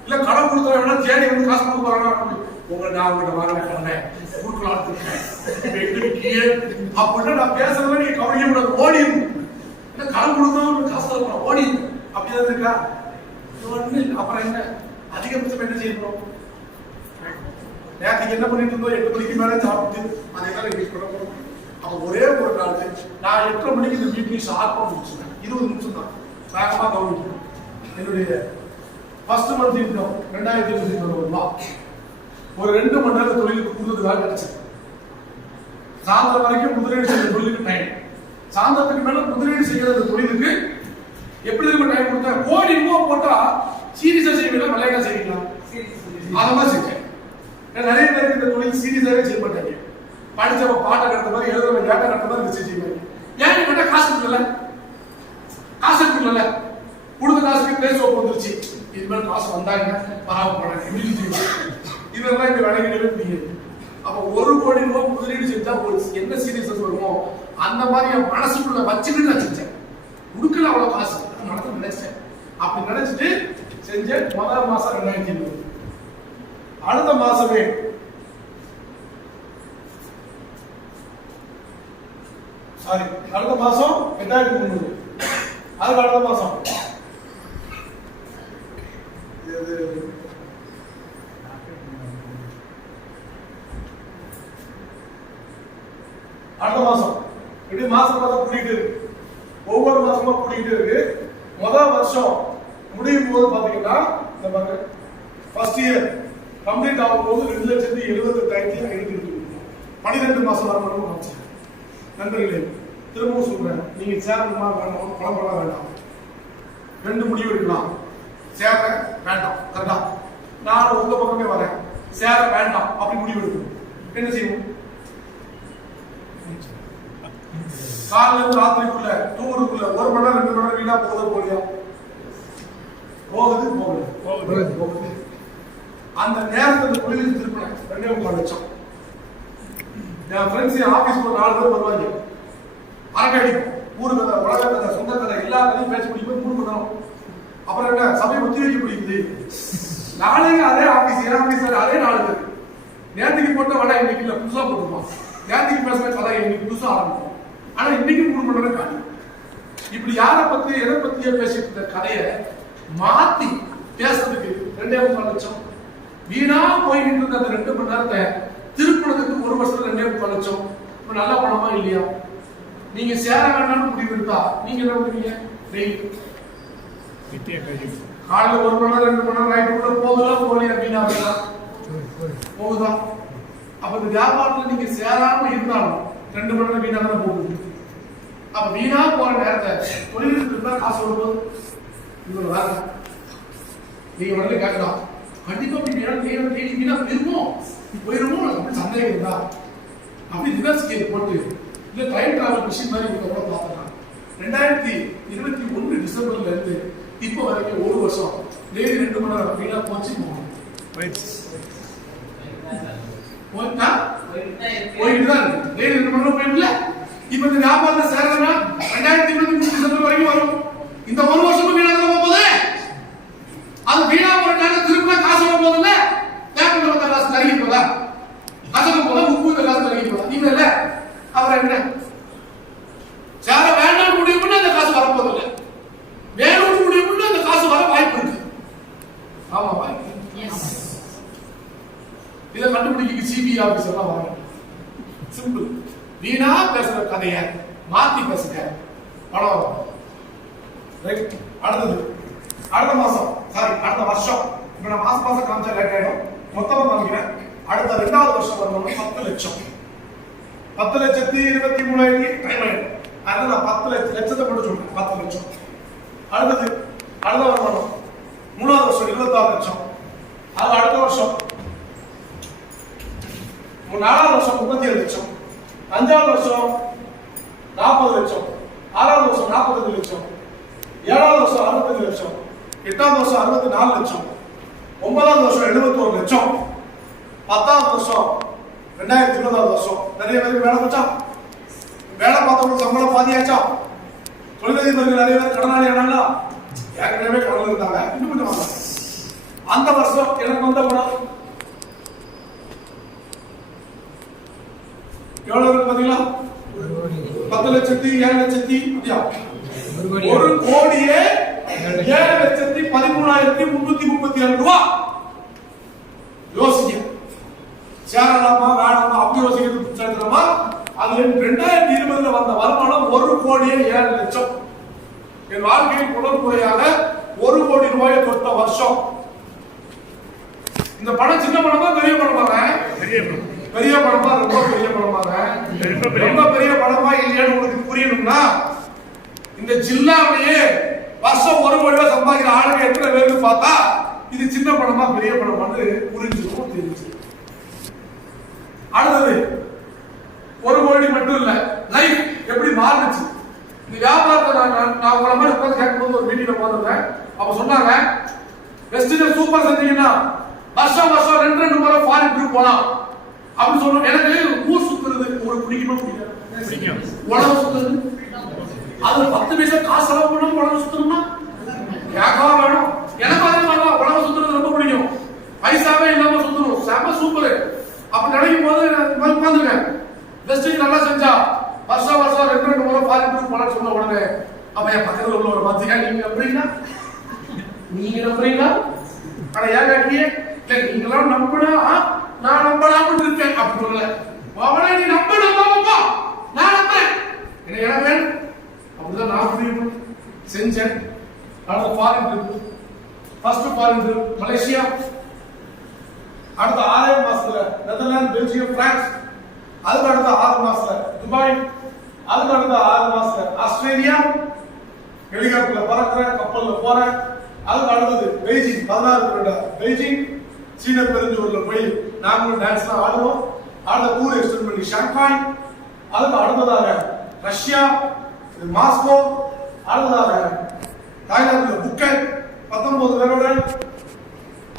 இல்ல கடன் கொடுத்தா எவனா தேடி வந்து காசு கொடுக்க போறாரா. உங்க நான் உங்கள்கிட்ட வாங்க பண்ணேன் கொடுக்கலாம் அப்படின்னா நான் பேசுறதுல நீங்க கவனிக்க கூடாது, ஓடிடும். இல்ல கடன் கொடுத்தா காசு தர ஓடிடும். அப்படி ஏதாவது இருக்கா? அப்புறம் என்ன அதிகபட்சம் என்ன செய்யணும்? நேற்றுக்கு என்ன பண்ணிட்டு இருந்தோம், 8 மணிக்கு மேலே சாப்பிட்டு அதை யூஸ் பண்ண போறோம். அப்ப ஒரே ஒரு நாள் நான் 8:30 மணிக்கு இந்த மீட்டிங் ஷார்ப்பா முடிச்சுட்டேன். 20 நிமிஷம் தான் வேகமா கவனிக்கணும். என்னுடைய ஃபர்ஸ்ட் மந்த் இன்கம் 2200 ரூபாய். ஒரு 2 மணி நேரம் தொழிலுக்கு கொடுத்ததுக்காக கிடைச்சது. சாயந்தரம் வரைக்கும் முதலீடு செய்ய தொழிலுக்கு டைம், சாயந்தரத்துக்கு மேல முதலீடு செய்யற அந்த தொழிலுக்கு எப்படி இருக்கும் டைம் கொடுத்தேன். கோடி ரூபாய் போட்டா சீரியஸா செய்வீங்களா விளையாட்டா செய்வீங்களா? அதெல்லாம் செஞ்சேன். நிறைய பேருக்கு இந்த தொழில் சீரியஸாவே செய்ய மாட்டாங்க. படிச்சவ பாட்டை கட்ட மாதிரி எழுதுறவங்க டேட்டா கட்ட மாதிரி ரிசர்ச் செய்வாங்க. ஏன் கேட்டா காசு கொடுக்கல, காசு கொடுக்கல, கொடுத்த காசுக்கு பிளேஸ் ஓப் வந்துருச்சு. இதுமாதிரி காசு வந்தாங்க பரவாயில்ல இதெல்லாம் இங்க விளங்கிடவே முடியாது. அப்ப 1 கோடி ரூபாய் முதலீடு செஞ்சா ஒரு என்ன சீரியஸ் வருமோ அந்த மாதிரி என் மனசுக்குள்ள வச்சுக்கிட்டு நான் செஞ்சேன். கொடுக்கல அவ்வளவு காசு மனசுல நினைச்சேன். அப்படி நினைச்சிட்டு செஞ்சேன். முதல் மாசம் 2020, அடுத்த மாசமே அடுத்த மாசம் 8300, அதுக்கு அடுத்த மாசம் அடுத்த மாசம் இப்படி மாசம் கூட்டிட்டு இருக்கு. ஒவ்வொரு மாசமா கூட்டிட்டு இருக்கு. முதல் வருஷம் முடியும் போது பாத்தீங்கன்னா இந்த மாதிரி ஃபர்ஸ்ட் இயர் கம்ப்ளீட் ஆகும் போது 2,78,500 12 மாசம் வருமானம் ஆச்சு. நண்பர்களே திரும்பவும் சொல்றேன், நீங்க சேரணுமா வேண்டாம் குழம்பெல்லாம் வேண்டாம். 2 முடிவு எடுக்கலாம். சேர வேண்டாம் கரெக்டா, நான் உங்க பக்கமே வரேன். சேர வேண்டாம் அப்படி முடிவு எடுக்கணும். என்ன செய்யணும்? காலையில இருந்து ராத்திரிக்குள்ள தூங்குறதுக்குள்ள 1 மணி நேரம் 2 மணி நேரம் வீணா போகுது போலியா? போகுது. அந்த நேரத்தில் தொழிலுக்கு திருப்பினேன் 2.5 லட்சம். என் ஃப்ரெண்ட்ஸ் என் ஆபீஸ்க்கு 4 பேர் வருவாங்க. அரட்டை ஊரு கதை, உலக கதை, சொந்த கதை எல்லா கதையும் பேச முடியும். 3 மணி நேரம். அப்புறம் என்ன சபையை ஒத்தி வைக்க முடியுது. நாளைக்கு அதே ஆபீஸ் என் ஆபீஸ் அதே 4 பேர். நேற்றுக்கு போட்ட வடை இன்னைக்கு இல்லை புதுசா போட்டுருப்பான். நேற்றுக்கு பேசுற கதை இன்னைக்கு புதுசா ஆரம்பிக்கும். ஆனா இன்னைக்கு 3 மணி நேரம் காணும். இப்படி யாரை பத்தி எதை பத்தியே பேசிட்டு இருந்த கதையை மாத்தி பேசுறதுக்கு 2.5 லட்சம் வீணா போயிட்டு இருந்த அந்த 2 மணி நேரத்தை திருப்பினதுக்கு 1 வருஷத்துல 2.5 லட்சம். இப்ப நல்ல பணமா இல்லையா? நீங்க சேர வேண்டாம்னு முடிவு எடுத்தா நீங்க என்ன பண்ணுவீங்க? காலையில 1 மணி நேரம் 2 மணி நேரம் நைட்டுக்குள்ள போகுதா போலியா அப்படின்னா போகுதா? அப்ப இந்த வியாபாரத்துல நீங்க சேராம இருந்தாலும் 2 மணி நேரம் வீணா தான் போகுது. அப்ப வீணா போற நேரத்தை தொழிலுக்கு இருந்தா காசு வரும்போது இவ்வளவு வேலை நீங்க உடனே கேட்கலாம். கண்டிப்பா வீணா போயிருமோ அப்படி சந்தேகம் இருந்தா அப்படி ரிவர்ஸ் போட்டு இல்ல டைம் டிராவல் மிஷின் மாதிரி இவங்க கூட பார்த்தோம்னா 2021 டிசம்பர்ல இருந்து இப்போ வரைக்கும் 1 வருஷம் டெய்லி 2 மணி நேரம் வீணா போச்சு போயிட்டுதான் இருக்கு. டெய்லி 2 மணி நேரம் போயிட்டுல இப்ப இந்த வியாபாரத்தை சேரணும்னா 2023 டிசம்பர் வரைக்கும் வரும். இந்த 1 வருஷமும் வீணா தான் போகுது. அது வீணா போற நேரம் திரும்ப காசு வர போதில்ல, பேப்பர்ல வந்த காசு கருகி போதா, கசக்கு போதா, உப்பு இந்த காசு கருகி போதா, நீங்க இல்ல அப்புறம் என்ன சேர வேண்டாம் முடிவு பண்ணி அந்த காசு வரப்போதில்லை, வேணும் முடிவு பண்ணி அந்த காசு வர வாய்ப்பு இருக்கு. ஆமா வாய்ப்பு. இதை கண்டுபிடிக்க சிபிஐ ஆபீசர் எல்லாம் வராங்க. சிம்பிள். வீணா பேசுற கதைய மாத்தி பேசுங்க, பணம் வரும். ரைட். அடுத்த மாசம் அடுத்த வருஷம் இப்ப நான் மாசம் காமிச்சா லேட் ஆயிடும். மொத்தமா காமிக்கிறேன். அடுத்த 2வது வருஷம் வரணும்னா 10 லட்சம் 10,23,000 டைம் ஆயிடும். அதனால நான் 10 லட்சத்தை மட்டும் சொல்றேன். 10 லட்சம். அடுத்த வருமானம் 3வது வருஷம் 26 லட்சம். அது அடுத்த வருஷம் 4வது வருஷம் 37 லட்சம். 5வது வருஷம் 40 லட்சம். 6வது வருஷம் 45 லட்சம். 7வது வருஷம் 65 லட்சம். 8வது வருஷம் 64 லட்சம். 9வது வருஷம் 71 லட்சம். 10வது வருஷம் 2020வது வருஷம் நிறைய பேருக்கு வேலை போச்சா, வேலை பார்த்தவங்களுக்கு சம்பளம் பாதியாச்சா, தொழிலதிபர்கள் நிறைய பேர் கடனாளி ஆனாங்களா, ஏற்கனவே கடனில் இருந்தாங்க, இன்னும் கொஞ்சம் வாங்க. அந்த வருஷம் எனக்கு வந்த பணம் எவ்வளவு இருக்கு பாத்தீங்களா? 10 லட்சத்தி 7 லட்சத்தி 1 கோடியே 7,13,337 ரூபாய். யோசிக்க சேரலாமா வேணாமா அப்படி யோசிக்கிறது சேர்க்கலாமா? அதுல 2020 வந்த வருமானம் 1 கோடியே 7 லட்சம். என் வாழ்க்கையில் முதல் முறையாக 1 கோடி ரூபாயை தொட்ட வருஷம். இந்த பணம் சின்ன பணமா பெரிய பணமாங்க? பெரிய பணமா, ரொம்ப பெரிய பணமாங்க. ரொம்ப பெரிய பணமா இல்லையான்னு உங்களுக்கு புரியணும்னா இந்த ஜில்லாவிலேயே வருஷம் 1 கோடி ரூபாய் சம்பாதிக்கிற ஆளுங்க எத்தனை பேருக்கு பார்த்தா இது சின்ன பணமா பெரிய பணமான்னு புரிஞ்சுக்கும், தெரிஞ்சு. அடுத்தது 1 கோடி மட்டும் இல்ல, லைஃப் எப்படி மாறுச்சு. இந்த வியாபாரத்தை நான் உங்களை மாதிரி உட்காந்து கேட்கும்போது ஒரு மீட்டிங்ல போயிருந்தேன். அப்ப சொன்னாங்க வெஸ்டர்ன் சூப்பர் செஞ்சீங்கன்னா வருஷம் 2 முறை ஃபாரின் ட்ரிப் போலாம் அப்படின்னு சொன்னோம். எனக்கு ஊர் சுத்துறது உங்களுக்கு பிடிக்குமா? பிடிக்கும். உலகம் சுத்துறது அது 10 பைசா காசு செலவு பண்ணணும். உலகம் சுத்தணும்னா கேட்கவா வேணும். எனக்கு அதே மாதிரிதான் உலகம் சுத்துறது ரொம்ப பிடிக்கும். பைசாவே இல்லாம சுத்தணும், செம சூப்பர். அப்ப நினைக்கும் போது உட்காந்துருக்கேன். வெஸ்டிங் நல்லா செஞ்சா வருஷம் 2 முறை ஃபாரின் ட்ரிப் போலான்னு சொன்ன உடனே அப்ப என் பக்கத்துல உள்ள ஒரு பாத்தீங்க, நீங்க நம்புறீங்களா? ஆனா ஏன் கேட்டீங்க? நீங்களாம் நம்பினா நான் நம்பலாம்னு இருக்கேன் அப்படி சொல்லல. அவனே நீ நம்பப்பா, நான் நம்புறேன், எனக்கு வேணும். அப்படிதான் நான் முடிவு செஞ்சேன். அடுத்த foreign trip, first foreign trip Malaysia. அடுத்த 6 மாசத்துல நெதர்லாந்து, பெல்ஜியம், பிரான்ஸ். அதுக்கு அடுத்த 6 மாசத்துல துபாய். அதுக்கு அடுத்த 6 மாசத்துல ஆஸ்திரேலியா. ஹெலிகாப்டர்ல பறக்கிறேன், கப்பல்ல போறேன். அதுக்கு அடுத்தது பெய்ஜிங், 16 பெய்ஜிங். சீன பெருஞ்சூர்ல போய் நாங்களும் டான்ஸ் ஆடுவோம். அடுத்த டூர் எக்ஸ்டெண்ட் பண்ணி ஷாங்காய். அதுக்கு அடுத்ததாக ரஷ்யா, மாஸ்கோ. அடுத்ததாக தாய்லாந்துல புக்கெட் 19 பேரோட.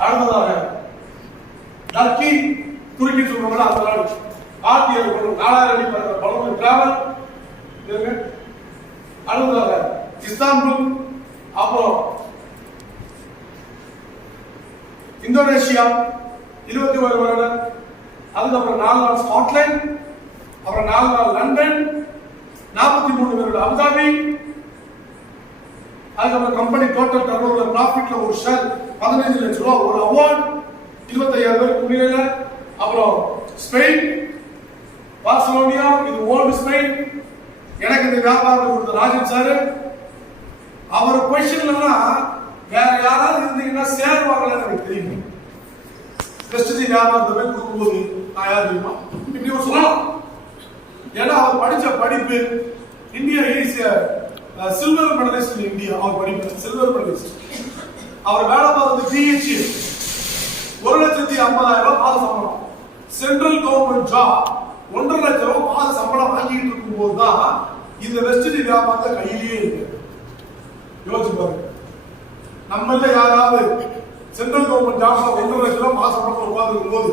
அடுத்ததாக டர்க்கி, துருக்கி சொல்றவங்க அந்த நாடு. ஆர்டிஎல் 4000 அடி பறக்கிற பலூன் டிராவல். அடுத்ததாக இஸ்தான்புல், அப்புறம் இந்தோனேஷியா 21 வருடம். அதுக்கப்புறம் 4 நாள் ஸ்காட்லாந்து, அப்புறம் 4 நாள் லண்டன், 43 வருடம் அபுதாபி. அதுக்கப்புறம் கம்பெனி டோட்டல் டர்னோவர் ப்ராஃபிட்ல ஒரு ஷேர் 15 லட்சம் ரூபாய், ஒரு அவார்ட் 25,000 பேருக்கு முன்னிலையில. அப்புறம் ஸ்பெயின், பார்சலோனியா, இது ஓல்டு ஸ்பெயின். எனக்கு இந்த வியாபாரம் கொடுத்த ராஜன் சார், அவர் பொசிஷன்லாம் வேற யாராவது இருந்தீங்கன்னா சேருவாங்கன்னு எனக்கு தெரியும். வெஸ்டர்ன் வியாபாரத்தை போய் கொடுக்கும்போது நான் யார் தெரியுமா இப்படி சொல்லலாம். ஏன்னா அவர் படிச்ச படிப்பு India is silver medalist in India. அவர் படிப்பு சில்வர் மெடலிஸ்ட். அவர் வேலை பார்த்தது பிஹெச்டி 1,50,000 மாத சம்பளம். சென்ட்ரல் கவர்மெண்ட் ஜாப் 1.5 லட்சம் ரூபாய் மாத சம்பளம் வாங்கிட்டு இருக்கும் போதுதான் இந்த வெஸ்டர்ன் வியாபாரத்தை கையிலேயே இருக்கு. யோசிச்சு பாருங்க, நம்மள யாராவது சென்ட்ரல் கவர்மெண்ட் ஜாப்ல 1.5 லட்சம் ரூபாய் மாத சம்பளம் உட்கார்ந்து இருக்கும் போது,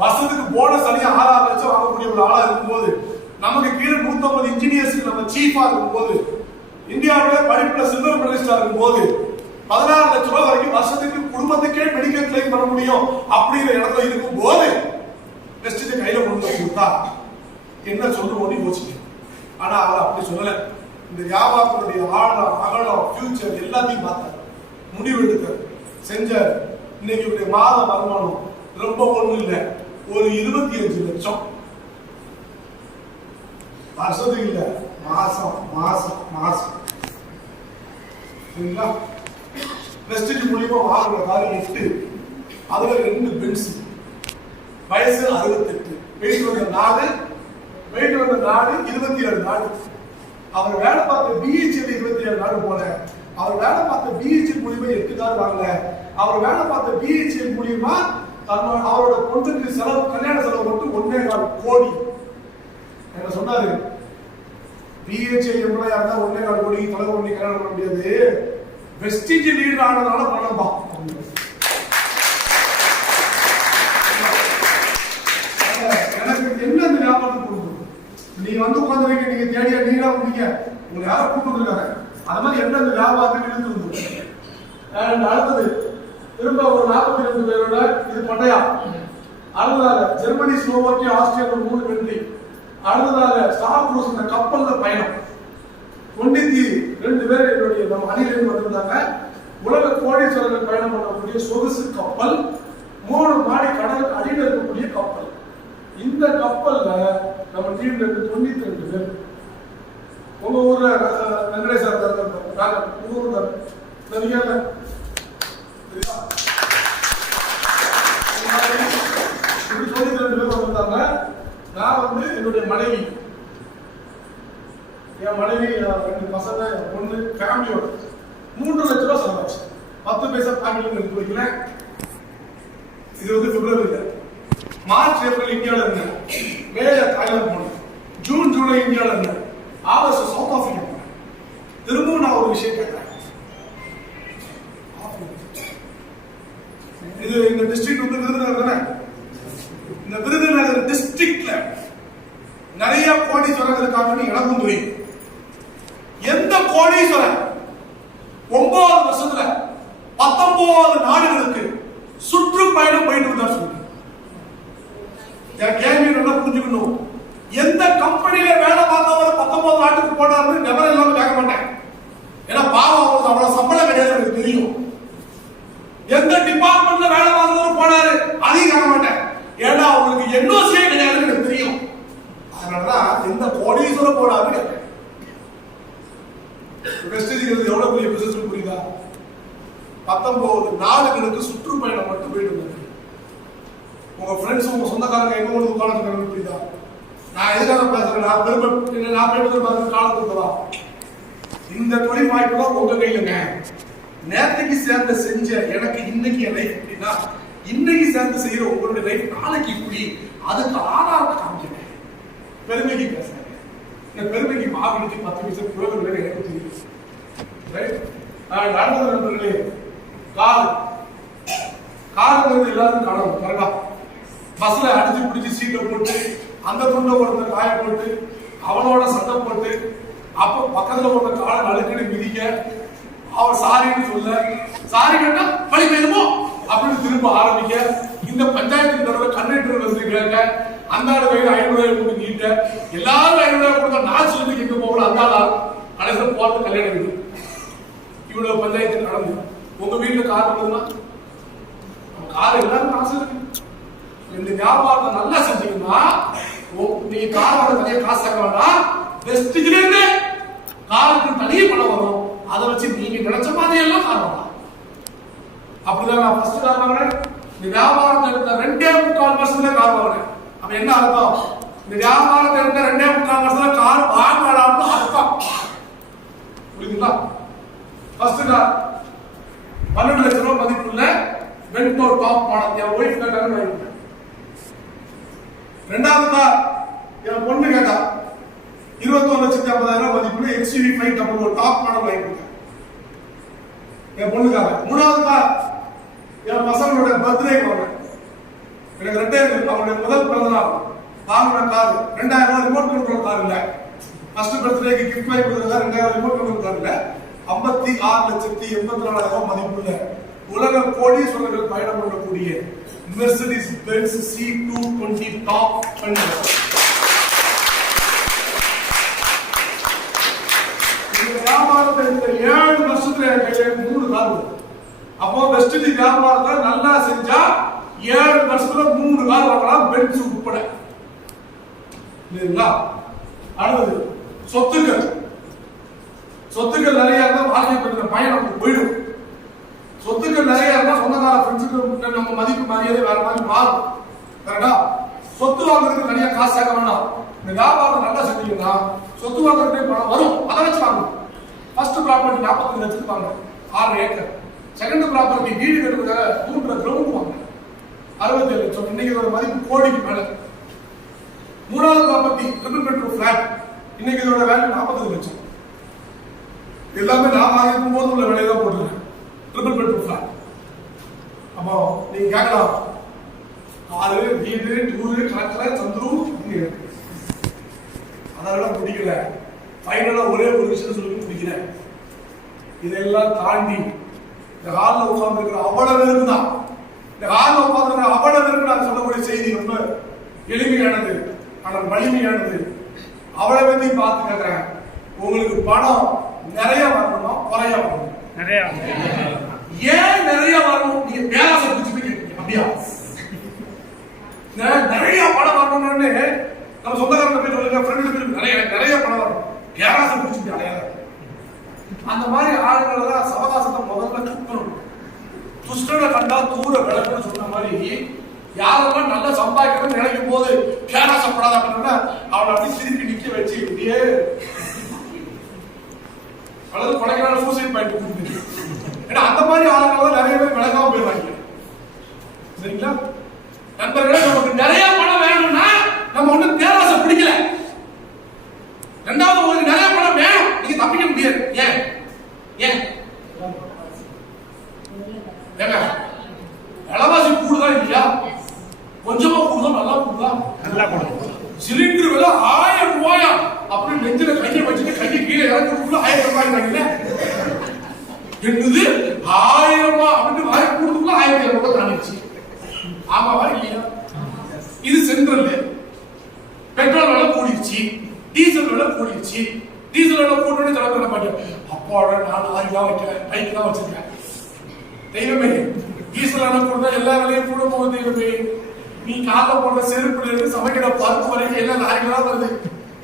வருஷத்துக்கு போனஸ் அடியா 6 லட்சம் வாங்கக்கூடிய ஒரு ஆளா இருக்கும் போது, நமக்கு கீழே 150 இன்ஜினியர்ஸ் நம்ம சீஃபா இருக்கும் போது, இந்தியாவிலே படிப்புல சில்வர் மெடலிஸ்டா இருக்கும் போது 16 லட்சம் ரூபாய் வரைக்கும் வருஷத்துக்கு குடும்பத்துக்கே மெடிக்கல் கிளைம் பண்ண முடியும் அப்படிங்கிற இடத்துல இருக்கும் போது வெஸ்டர்ன் கையில கொண்டு கொடுத்தா என்ன சொல்லுவோம்னு யோசிக்க. ஆனா அவர் அப்படி சொல்லல. இந்த வியாபாரத்தினுடைய ஆழம் அகலம் ஃபியூச்சர் எல்லாத்தையும் பார்த்தார், முடிவு எடுத்தார், செஞ்சார். இன்னைக்கு இவருடைய மாத வருமானம் ரொம்ப ஒண்ணு இல்லை, ஒரு 25 லட்சம். வருஷத்துக்கு இல்ல, மாசம் மாசம் மாசம். சரிங்களா? வெஸ்டர்ன் மூலியமா வாங்குற கார் லிஃப்ட், அதுல 2 பென்ஸ், வயசு 68, போயிட்டு வந்த நாடு 27 நாடு. அவர் வேலை பார்த்த பிஹெச்எல் 27 நாடு போல. அவர் வேலை பார்த்த பிஹெச்எல் மூலியமா 8 கார் வாங்கல. அவர் வேலை பார்த்த பிஹெச்எல் மூலியமா அவரோட பொண்ணுக்கு செலவு, கல்யாண செலவு மட்டும் 1.25 கோடி. என்ன சொன்னாரு? பிஹெச்எல் எம்ப்ளாயா இருந்தா 1.25 கோடி செலவு பண்ணி கல்யாணம் பண்ண முடியாது, வெஸ்டேஜ் லீடர் ஆனதால பண்ணப்பா. எனக்கு என்ன இந்த வியாபாரத்துக்கு கொடுக்கணும்? நீங்க வந்து உட்கார்ந்து வைக்க, நீங்க தேடியா நீங்களா வந்தீங்க, உங்களை யாரும் கூப்பிட்டு இருக்காங்க. அது மாதிரி என்ன இந்த வியாபாரத்துக்கு இழுத்து வந்து அடுத்தது திரும்ப ஒரு 42 பேரோட இது பண்டையா. அடுத்ததாக ஜெர்மனி, ஸ்லோவாக்கியா, ஆஸ்திரியா 3 கண்ட்ரி. அடுத்ததாக ஸ்டார் குரூஸ் இந்த கப்பல்ல பயணம் 92 பேர் என்னுடைய நம்ம அணியிலிருந்து வந்திருந்தாங்க. உலக கோடீஸ்வரர்கள் பயணம் பண்ணக்கூடிய சொகுசு கப்பல், 3 மாடி கடலுக்கு அடியில் இருக்கக்கூடிய கப்பல். இந்த கப்பல்ல நம்ம டீம்ல இருந்து 92 பேர். உங்க ஊர்ல வெங்கடேஸ்வர உங்க ஊர்ல சரியா? இப்படி 92 பேர் வந்திருந்தாங்க. நான் வந்து என்னுடைய மனைவி, என் மனைவி, 2 பசங்க, பொண்ணு, ஃபேமிலியோட 3 லட்சம் ரூபாய் செலவாச்சு. 10 பைசா ஃபேமிலின்னு எடுத்து வைக்கிறேன். இது வந்து பிப்ரவரியில. மார்ச் ஏப்ரல் இந்தியாவில் இருந்தேன், மே தாய்லாந்து போனேன், ஜூன் ஜூலை இந்தியாவில் இருந்தேன், ஆகஸ்ட் சவுத் ஆப்பிரிக்கா போனேன். திரும்பவும் நான் ஒரு விஷயம் கேட்கிறேன். இது இந்த டிஸ்ட்ரிக்ட் வந்து விருதுநகர் தானே? இந்த விருதுநகர் டிஸ்ட்ரிக்ட்ல நிறைய கோடீஸ்வரர்கள் இருக்காங்கன்னு எனக்கும் தெரியும். எந்த கோடீஸ்வரன் 9 வருஷத்துல 19 நாடுகளுக்கு சுற்றுப்பயணம் போயிட்டு வந்தார் சொல்லுங்க. கேள்வி நல்லா புரிஞ்சுக்கணும். எந்த கம்பெனியில வேலை பார்த்தவர் 19 நாட்டுக்கு போனார்னு நெவர் இல்லாம கேட்க மாட்டேன். ஏன்னா பாவம், அவருக்கு அவ்வளவு சம்பளம் கிடையாது, எனக்கு தெரியும். எந்த டிபார்ட்மெண்ட்ல வேலை பார்த்தவர் போனாரு அதையும் கேட்க மாட்டேன். ஏன்னா அவங்களுக்கு என்ஓசியே கிடையாதுன்னு எனக்கு தெரியும். அதனாலதான் எந்த கோடீஸ்வரம் போனாருன்னு கேட்பேன். வெஸ்டேஜ் எவ்வளவு பெரிய பிசினஸ் புரியுதா? 19 நாடுகளுக்கு சுற்றுப்பயணம் மட்டும் போயிட்டு வந்தாங்க. உங்க ஃப்ரெண்ட்ஸ், உங்க சொந்தக்காரங்க எங்க வந்து உட்கார்ந்து புரியுதா? நான் எதுக்காக பேசுறேன்? நான் பெருமை, நான் பேசுறது காலத்துக்கு இந்த தொழில் வாய்ப்பு தான் உங்க கையிலங்க. நேரத்துக்கு சேர்ந்து செஞ்ச எனக்கு இன்னைக்கு என் லைஃப் எப்படின்னா, இன்னைக்கு சேர்ந்து செய்யற உங்களுடைய லைஃப் நாளைக்கு இப்படி, அதுக்கு ஆதாரத்தை காமிக்கிறேன். பெருமைக்கு பேசுறேன். இந்த பெருமைக்கு மாவிடுச்சு 10 பைசா புரோகிராம் எனக்கு தெரியும். நடந்தது நண்பர்களே, காருங்கிறது எல்லாரும் காணணும். கரெக்டா? பஸ்ல அடிச்சு பிடிச்சி சீட்டை போட்டு, அந்த துண்டை ஒருத்த காய போட்டு, அவனோட சத்தம் போட்டு, அப்ப பக்கத்துல ஒருத்த காலை நழுக்கடி மிதிக்க, அவர் சாரின்னு சொல்ல, சாரி கேட்டா பழி வேணுமோ அப்படின்னு திரும்ப ஆரம்பிக்க, இந்த பஞ்சாயத்து நடுவில் கண்டக்டர் வந்து கேட்க, அந்த ஆள் கையில் 500 ரூபாய் கொடுத்து நீட்ட, எல்லாரும் 500 ரூபாய் கொடுத்தா நான் சொல்லி கேட்க போகல. அந்த ஆள் கடைசியில் போறது கல்யாணம் இருக்கு. இவ்வளவு பஞ்சாயத்து நடந்து உங்க வீட்டுல கார் இருக்குதுன்னா, கார் எல்லாரும் காசு இருக்கு. இந்த வியாபாரத்தை நல்லா செஞ்சீங்கன்னா நீங்க காரோட தனியா காசு சேர்க்க வேண்டாம். வெஸ்டேஜ்ல இருந்து காருக்கு தனியே பணம் வரும். அதை வச்சு நீங்க நினைச்ச மாதிரி எல்லாம் கார் வாங்கலாம். அப்படிதான் நான் ஃபர்ஸ்ட் கார் வாங்கினேன். இந்த வியாபாரத்தை 2.25 வருஷத்துல கார் வாங்கினேன். அப்ப என்ன அர்த்தம்? இந்த வியாபாரத்தை இருந்த 2.5 வருஷத்துல கார் வாங்கலாம்னு அர்த்தம். புரியுதுங்களா? ஃபர்ஸ்ட் கார் 12 லட்சம் ரூபாய் மதிப்புள்ள வென்டோ டாப் மாடல் என் ஒய்ஃப் கேட்டாங்க வாங்கிட்டேன். ரெண்டாவது கார் என் பொண்ணு கேட்டா 21,50,000 மதிப்புள்ள XUV 500 டாப் மாடல் வாங்கிட்டேன் என் பொண்ணுக்காக. மூணாவது கார் என் பசங்களோட பர்த்டே வாங்க, எனக்கு 2 அவங்களுடைய முதல் பிறந்த நாள் வாங்கின கார் 2000 ரூபாய் ரிமோட் கண்ட்ரோல் கார் இல்ல. ஃபர்ஸ்ட் பர்த்டேக்கு கிஃப்ட் வாங்கி கொடுத்தா 2000 ரிமோட் கண்ட்ரோல் கார் இல்ல, 56,84,000 மதிப்புள்ள உலக கோடீஸ்வரர்கள் பயணம் பண்ணக்கூடிய மெர்சிடிஸ் பென்ஸ் C220 டாப் பண்ணி வியாபாரத்தை இந்த 7 வருஷத்துல 3 கார். அப்போ வெஸ்டர்ன் வியாபாரத்தை நல்லா செஞ்சா 7 வருஷத்துல 3 கார் வாங்கலாம், பென்ஸ் உட்பட. இல்லைங்களா? அடுத்தது சொத்துக்கள். சொத்துக்கள் நிறைய இருந்தா வாழ்க்கை பற்றின பயணம் போயிடும். சொத்துக்கள் நிறைய இருந்தா சொந்தக்கார ஃப்ரெண்ட்ஸுக்கு நம்ம மதிப்பு மரியாதை வேற மாதிரி மாறும். கரெக்டா? சொத்து வாங்குறதுக்கு தனியா காசு சேர்க்க வேண்டாம். இந்த வியாபாரம் நல்லா செஞ்சீங்கன்னா சொத்து வாங்குறதுக்கு பணம் வரும், அதை வச்சு வாங்கணும். ஃபர்ஸ்ட் ப்ராப்பர்ட்டி 45 லட்சத்துக்கு வாங்க, 6 ஏக்கர். செகண்ட் ப்ராப்பர்ட்டி வீடு கட்டுறதுக்காக 3 கிரவுண்ட் வாங்க, 67 லட்சம். இன்னைக்கு இதோட மதிப்பு கோடிக்கு மேல. மூணாவது ப்ராப்பர்ட்டி ட்ரிபிள் பெட்ரூம் ஃபிளாட், இன்னைக்கு இதோட வேல்யூ 45 லட்சம். எல்லாமே நான் வாங்கிருக்கும் போது உள்ள விலையை தான் போட்டுருக்கேன், ட்ரிபிள் பெட்ரூம் ஃபிளாட். அப்போ நீங்க கேட்கலாம், காரு வீடு டூரு கலெக்டர சந்துரு அதெல்லாம் பிடிக்கல, ஃபைனலா ஒரே ஒரு விஷயம் சொல்லி பிடிக்கிறேன். இதெல்லாம் தாண்டி இந்த ஹாலில் உட்கார்ந்து இருக்கிற அவ்வளவு பேருக்கு தான், இந்த ஹாலில் உட்கார்ந்து அவ்வளவு பேருக்கு நான் சொல்லக்கூடிய செய்தி ரொம்ப எளிமையானது ஆனால் வலிமையானது. அவ்வளவு பேரையும் பார்த்து கேட்கிறேன், உங்களுக்கு பணம் நிறைய வரணுமா குறைய வரணும்? நிறைய. ஏன் நிறைய வரணும்? நீங்க பேராசை பிடிச்சிட்டு கேட்கீங்க. அப்படியா? நிறைய பணம் வரணும்னு நம்ம சொந்தக்காரங்க போய் சொல்லுங்க, ஃப்ரெண்டு நிறைய பணம் வரணும், பேராசை பிடிச்சிட்டு அடையாத. அந்த மாதிரி ஆளுங்களை தான் சவகாசத்தை முதல்ல துக்கணும். துஷ்டனை கண்டா தூர விளக்குன்னு சொன்ன மாதிரி யாரெல்லாம் நல்லா சம்பாதிக்கணும்னு நினைக்கும் போது பேராசப்படாத அப்படின்னா அவனை அப்படி திருப்பி நிக்க வச்சு இப்படியே அல்லது கொடைக்கான சூசைட் பாயிண்ட் கொடுத்துருக்கு. ஏன்னா அந்த மாதிரி ஆளுங்கள் நிறைய பேர் விளக்காம போயிடுவாங்க. சரிங்களா நண்பர்களே? நமக்கு நிறைய பணம் வேணும்னா நம்ம ஒன்றும் பேராசை பிடிக்கல. ரெண்டாவது, உங்களுக்கு நிறைய பணம் வேணும், நீங்க தப்பிக்க முடியாது. ஏன் ஏன் ஏங்க விலைவாசி கூடுதா இல்லையா? கொஞ்சமா கூடுதா நல்லா கூடுதா? நல்லா கூடுது. சிலிண்டர் விலை 1000 ரூபாயா? அப்படி நெஞ்சில கையை வச்சுட்டு கையை கீழே இறக்குறதுக்குள்ள 1000 ரூபாய் என்னது 1000 ரூபாய் அப்படின்னு வாய் கூடுறதுக்குள்ள 1200 ரூபாய் தாண்டிச்சு. ஆமாவா இல்லையா? இது சென்ட்ரல். பெட்ரோல் விலை கூடிருச்சு, டீசல் விலை கூடிருச்சு. டீசல் விலை கூட்டணி தலைவர் என்ன பண்ண, அப்பாவோட நான் லாரி தான் வைக்கிறேன், பைக் தான் வச்சிருக்கேன். தெய்வமே, டீசல் விலை கூட்டா எல்லா விலையும் கூட போகுது. தெய்வமே, நீ கால போடுற செருப்புல இருந்து சமைக்கிற பருப்பு வரைக்கும் எல்லாம் லாரிகளா வருது,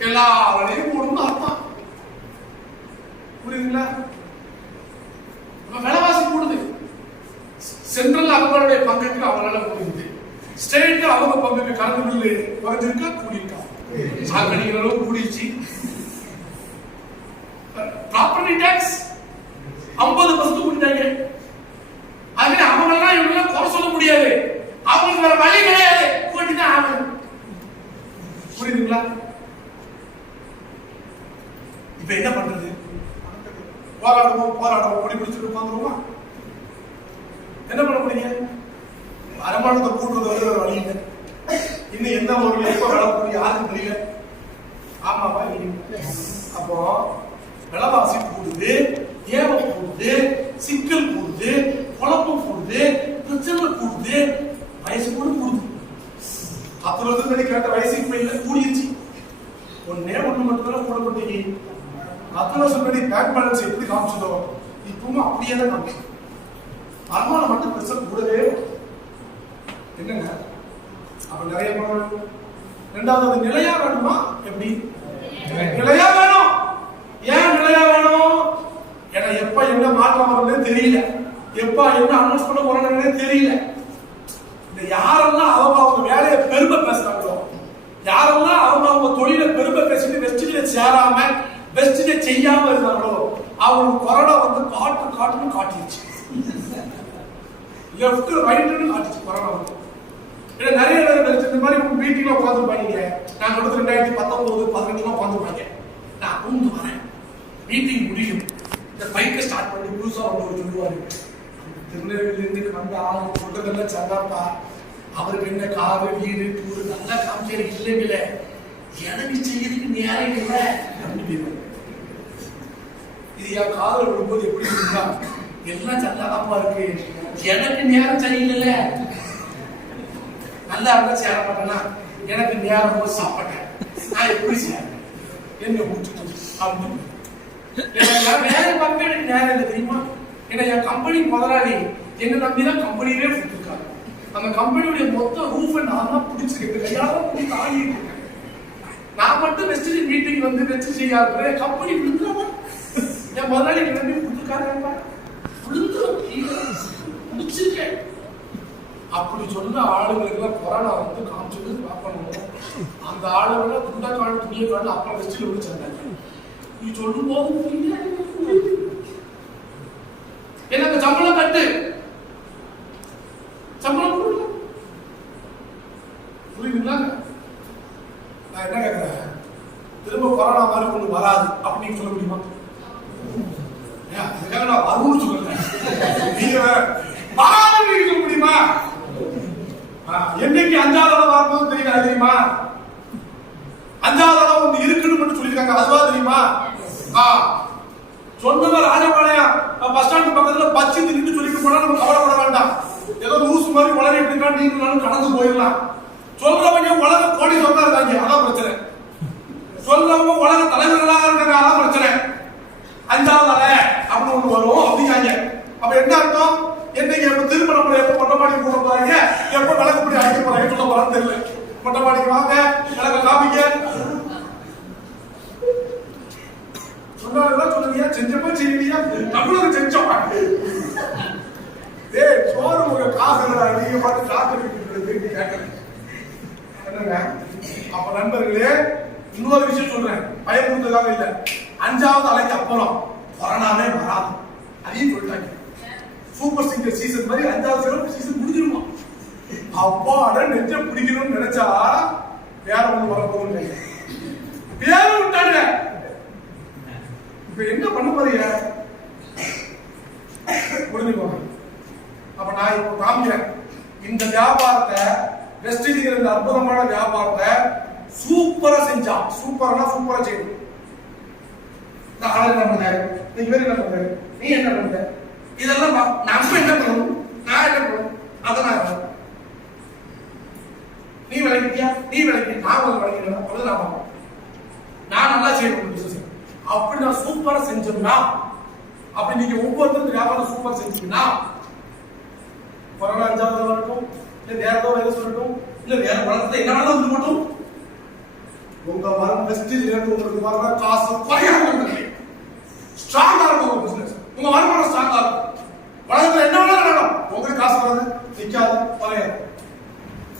எல்லா விலையும் போடணும்னு அர்த்தம். புரியுதுங்களா? விலைவாசி கூடுது. சென்ட்ரல் அவங்களுடைய பங்குக்கு அவங்களால கூடுது, ஸ்டேட் அவங்க பங்குக்கு கலந்து பில்லு குறைஞ்சிருக்கா கூடியிருக்கா? சாக்கடிக்கிற அளவுக்கு கூடிருச்சு. Property tax 50% கூட்டிட்டாங்க. அதுல அவங்க எல்லாம் இவங்க குறை சொல்ல முடியாது, அவங்களுக்கு வேற வழி கிடையாது, கூட்டிதான் ஆகும். புரியுதுங்களா? இப்ப என்ன பண்றது? போராடுவோம் கொடி பிடிச்சிட்டு உட்காந்துருவோமா? என்ன பண்ண முடியுங்க? வருமானத்தை கூட்டுறது வந்து வேற வழி இல்லை. இன்னும் எந்த ஒரு எப்ப வளர்ப்பு யாருக்கும் தெரியல. ஆமாவா? அப்போ விலைவாசி கூடுது, ஏவம் கூடுது, சிக்கல் கூடுது, குழப்பம் கூடுது, பிரச்சனை கூடுது, வயசு கூட கூடுது. 10 வருஷத்துக்கு முன்னாடி கேட்ட வயசு இப்ப இல்ல, கூடிருச்சு. ஒன்னே ஒண்ணு மட்டும்தான் கூடப்பட்டீங்க. 10 வருஷம் முன்னாடி பேங்க் பேலன்ஸ் எப்படி காமிச்சதோ இப்பவும் அப்படியே தான் காமிச்சு. வருமானம் மட்டும் பெருசா கூடவே என்னங்க? அப்ப நிறைய பணம். ரெண்டாவது நிலையா வேணுமா? எப்படி நிலையா வேணும்? ஏன் நிலையா வேணும்? ஏன்னா எப்ப என்ன மாற்றம் வரும்னு தெரியல, எப்ப என்ன அனௌன்ஸ் பண்ண போறாங்கன்னு தெரியல. இந்த யாரெல்லாம் அவங்க வேலையை பெருமை பேசுறாங்களோ, யாரெல்லாம் அவங்க சேராம வெஸ்டிஜை செய்யாம இருந்தாங்களோ அவங்களுக்கு கொரோனா வந்து காட்டுன்னு காட்டிடுச்சு. லெஃப்ட் ரைட்டுன்னு காட்டுச்சு கொரோனா வந்து. ஏன்னா நிறைய பேர் இந்த மாதிரி மீட்டிங்ல உட்காந்துருப்பாங்க. நான் கொடுத்து 2019 18 உட்காந்துருப்பாங்க. நான் கொண்டு வரேன், மீட்டிங் முடியும், இந்த பைக்கை ஸ்டார்ட் பண்ணி புதுசா அவங்க சொல்லுவாரு, திருநெல்வேலியிலிருந்து வந்த ஆள் சொல்றதெல்லாம் சந்தாப்பா, அவருக்கு என்ன காரு வீடு டூரு நல்லா காமிச்சாரு, இல்லைங்கள எனக்கு செய்யறதுக்கு நேரம் இல்லை அப்படின்னு. இது என் காதல் விடும்போது எப்படி இருந்தா எல்லாம் சந்தாதாப்பா இருக்கு, எனக்கு நேரம் சரியில்லை, நல்லா இருந்தா சேர மாட்டேன்னா எனக்கு நேரம் போது சாப்பிட்டேன், நான் எப்படி சேர என்ன முடிச்சுட்டு அப்படின்னு. வேலை பார்க்க எனக்கு நேரம் இல்லை தெரியுமா. ஏன்னா என் கம்பெனி முதலாளி என்ன நம்பிதான் கம்பெனியே கொடுத்துருக்காங்க. அந்த கம்பெனியுடைய மொத்த ரூஃபை நான் தான் பிடிச்சிருக்கேன், கையால பிடிச்சி ஆகிட்டு இருக்கேன். நான் மட்டும் வெஸ்ட் மீட்டிங் வந்து வெஸ்ட் செய்யாத கம்பெனி விழுந்துடாம என் முதலாளி நம்பி கொடுத்துருக்காங்க, முடிச்சிருக்கேன். அப்படி சொன்ன ஆளுங்களுக்கு எல்லாம் கொரோனா வந்து காமிச்சது பார்க்கணும். அந்த ஆளுகளை துண்டா காடு துணியை காடு அப்புறம் வெஸ்டில் விழிச்சாங்க. நீ சொல்லும் போது எனக்கு சம்பளம் கட்டு, சம்பளம் கொடுங்க, புரியுதுங்களா? நான் என்ன கேட்கிறேன், திரும்ப கொரோனா மாதிரி ஒண்ணு வராது அப்படின்னு சொல்ல முடியுமா? அதுக்காக நான் வரும்னு சொல்றேன், நீங்க வராதுன்னு சொல்ல முடியுமா? என்னைக்கு 5வது அளவு வரும்போது தெரியாது தெரியுமா? 5வது அளவு ஒன்று இருக்குன்னு சொல்லியிருக்காங்க, அதுவா தெரியுமா? சொன்னவர் ராஜபாளையம் பஸ் ஸ்டாண்ட் பக்கத்துல பச்சை தின்னு சொல்லிட்டு போனா நம்ம கவலைப்பட வேண்டாம். ஏதோ லூசு மாதிரி உலகிட்டு இருக்கா, நீங்களும் கடந்து போயிடலாம். சொல்றவங்க உலக கோடி சொந்தா இருக்காங்க, அதான் பிரச்சனை. சொல்றவங்க உலக தலைவர்களாக இருக்காங்க, அதான் பிரச்சனை. 5வது அலை அப்படின்னு ஒண்ணு வரும் அப்படிங்காங்க. அப்ப என்ன அர்த்தம்? என்னைக்கு எப்ப திருமணம் எப்ப மொட்டைமாடி கூட போறாங்க, எப்ப விளக்குப்படி அடிக்க போறாங்க சொல்ல போறான்னு தெரியல. மொட்டைமாடிக்கு வாங்க, விளக்க காமிக்க சொன்னாலும் சொல்லுவியா, செஞ்சப்ப செய்வியா, நம்மளும் செஞ்சோம். சோறு உங்க காசு நீங்க பார்த்து காத்து கேட்கறேன். என்னங்க அப்ப நண்பர்களே, இன்னொரு விஷயம் சொல்றேன், பயமுறுத்ததாக இல்ல. 5வது அலைக்கு அப்புறம் கொரோனாவே வராது, அதையும் சொல்லிட்டாங்க. சூப்பர் சிங்கர் சீசன் மாதிரி 5வது சீசன் முடிஞ்சிருமா? அப்பாட நெஞ்ச பிடிக்கணும்னு நினைச்சா வேற ஒண்ணு வரப்போகுது, பேர விட்டாங்க. இப்ப என்ன பண்ண போறீங்க புரிஞ்சுக்கோங்க. அப்ப நான் இப்ப காமிக்கிறேன் இந்த வியாபாரத்தை, வெஸ்டிங்கிற இந்த அற்புதமான வியாபாரத்தை சூப்பரா செஞ்சான். சூப்பரா செய்யணும். என்ன பண்றாரு, நீங்க வேற என்ன பண்றாரு, நீ என்ன பண்ற, இதெல்லாம் நம்ம என்ன பண்ணணும், நான் என்ன பண்ணணும், அதான் நீ விளக்கிட்டியா, நீ விளக்கி நான் வந்து விளக்கிறேன், அவ்வளவுதான். நான் நல்லா செய்யணும் அப்படி நான் சூப்பரா செஞ்சோம்னா, அப்படி நீங்க ஒவ்வொருத்தரும் வியாபாரம் சூப்பர் செஞ்சீங்கன்னா, கொரோனா 5வது வரட்டும், இல்ல வேற ஏதோ வைரஸ் வரட்டும், இல்ல வேற வளர்த்த என்ன வேணாலும் வந்து மட்டும் உங்க வரும் வெஸ்டேஜ் ரேட் உங்களுக்கு வர காசு குறையாம இருக்கு, ஸ்ட்ராங்கா இருக்கும் உங்க பிசினஸ், உங்க வருமானம் ஸ்ட்ராங்கா இருக்கும். உலகத்துல என்ன வேணாலும் நடக்கும், உங்களுக்கு காசு வராது, நிக்காது, குறையாது.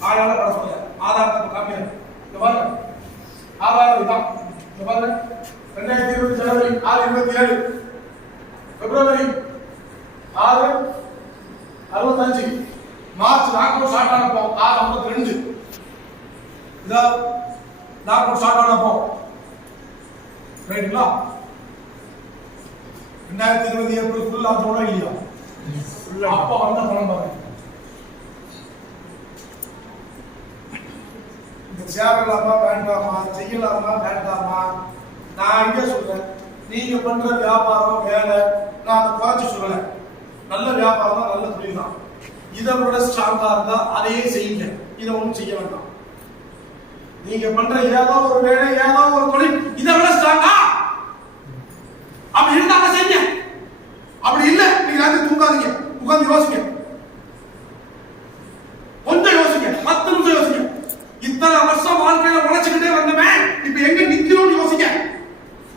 ஆளால கடை சொல்ல ஆதாரத்தை காமியா, இந்த பாருங்க ஆதாரம் இதான். இந்த பாருங்க 2020 ஜனவரி 6/27, பிப்ரவரி 6/65, மார்ச் லாக்டவுன் ஸ்டார்ட் ஆனப்போ 6/52, இதா லாக்டவுன் ஸ்டார்ட் ஆனப்போ ரைட்டுங்களா? 2020 ஏப்ரல் ஃபுல் லாக்டவுனா இல்லையா? அப்போ வந்த பணம் பாருங்க. இந்த சேரலாமா வேண்டாமா, செய்யலாமா வேண்டாமா, நான் இங்கே சொல்றேன். நீங்க பண்ற வியாபாரம் வேலை நான் அதை குறைச்சு சொல்லல. நல்ல வியாபாரம் தான், நல்ல தொழில் தான். இதை விட ஸ்ட்ராங்கா இருந்தா அதையே செய்யுங்க, இதை ஒன்றும் செய்ய வேண்டாம். நீங்க பண்ற ஏதோ ஒரு வேலை, ஏதோ ஒரு தொழில் இதை விட ஸ்ட்ராங்கா அப்படி இருந்தாங்க செய்யுங்க. அப்படி இல்லை நீங்க ராத்திரி தூங்காதீங்க, உட்கார்ந்து யோசிங்க, கொஞ்சம் யோசிங்க, 10 நிமிஷம் யோசிங்க. இத்தனை வருஷம் வாழ்க்கையில உழைச்சுக்கிட்டே வந்தமே இப்ப எங்க நிக்கிறோம்னு யோசிங்க.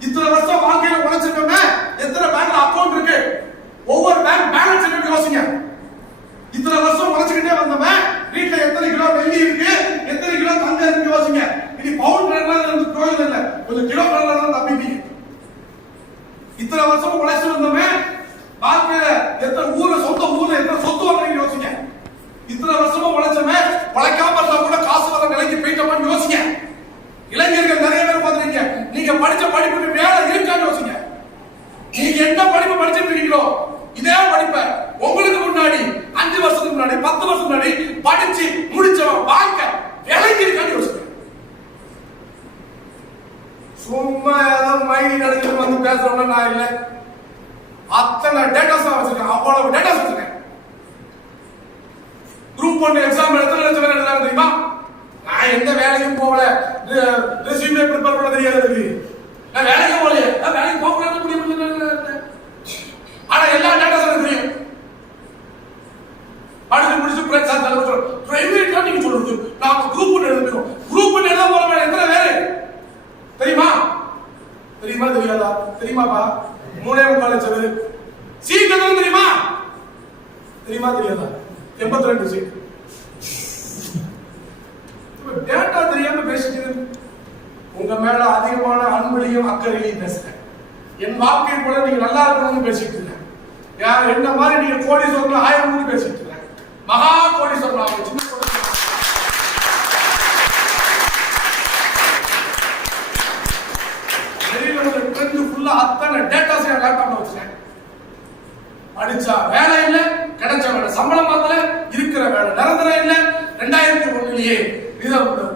இத்தனை வருஷம் வாழ்க்கையில உழைச்சிருக்கோமே, எத்தனை பேங்க்ல அக்கௌண்ட் இருக்கு, ஒவ்வொரு பேங்க் பேலன்ஸ் என்னன்னு யோசிங்க. இத்தனை வருஷம் உழைச்சுக்கிட்டே வந்தோமே, வீட்டுல எத்தனை கிலோ வெள்ளி இருக்கு, எத்தனை கிலோ தங்கம் இருக்கு யோசிங்க. இனி பவுண்ட் பிரயோஜனம் இல்லை. இத்தனை வருஷம் உழைச்சு வந்தோமே, வாழ்க்கையில எத்தனை ஊர்ல சொந்த ஊர்ல எத்தனை சொத்து வாங்குறீங்க யோசிங்க. இத்தனை வருஷமா உழைச்சமே, உழைக்காம இருந்தா கூட காசு வர நிலைக்கு போயிட்டோம்னு யோசிங்க. இளைஞர்கள் நிறைய பேர் பாத்துறீங்க, நீங்க படிச்ச படிப்புக்கு வேலை இருக்கான்னு யோசிங்க. நீங்க என்ன படிப்பு படிச்சுட்டு இருக்கீங்களோ இதே படிப்பை உங்களுக்கு முன்னாடி 5 வருஷத்துக்கு முன்னாடி 10 வருஷத்துக்கு முன்னாடி படிச்சு முடிச்சவன் வாழ்க்கை வேலைக்கு இருக்கான்னு யோசிங்க. சும்மா ஏதோ மைண்ட் அடிச்சு வந்து பேசுறோம்னா நான் இல்லை. அத்தனை டேட்டாஸ் வச்சிருக்கேன், அவ்வளவு டேட்டாஸ் வச்சிருக்கேன். குரூப் 1 எக்ஸாம் எத்தனை லட்சம் பேர் எழுதுறாங்க தெரியுமா? நான் எந்த வேலைக்கும் போகல, ரெஸ்யூமே ப்ரிப்பேர் பண்ண தெரியாது, நான் வேலைக்கும் போகலையே, நான் வேலைக்கு போகல முடியும். ஆனா எல்லா டேட்டாஸ் எனக்கு தெரியும். படிச்சு முடிச்சு பிரைவேட்டா நீங்க சொல்றது நாம குரூப் 1 எழுதுறோம். குரூப் 1 எழுத போற எத்தனை வேலை தெரியுமா? தெரியுமா தெரியாதா? தெரியுமாப்பா? 3.25 லட்சம் பேர். சீட் எத்தனை தெரியுமா? தெரியுமா தெரியாதா? 82 சீட். டேட்டா தெரியாம பேசிட்டு உங்க மேல அதிகமான அன்புலையும் அக்கறையும் பேசுறேன். என் வாழ்க்கை போல நீங்க நல்லா இருக்கணும்னு பேசிட்டு இருக்கேன். யார் என்ன மாதிரி நீங்க கோடீஸ்வரன் 1000 பேசிட்டு இருக்கேன். மகா கோடீஸ்வரன் அவங்க சின்ன அத்தனை டேட்டாஸ் என் லேப்டாப்ல வச்சிருக்கேன். படிச்சா வேலை இல்ல, கிடைச்ச வேலை சம்பளம் பார்த்தல, இருக்கிற வேலை நிரந்தரம் இல்ல. 2001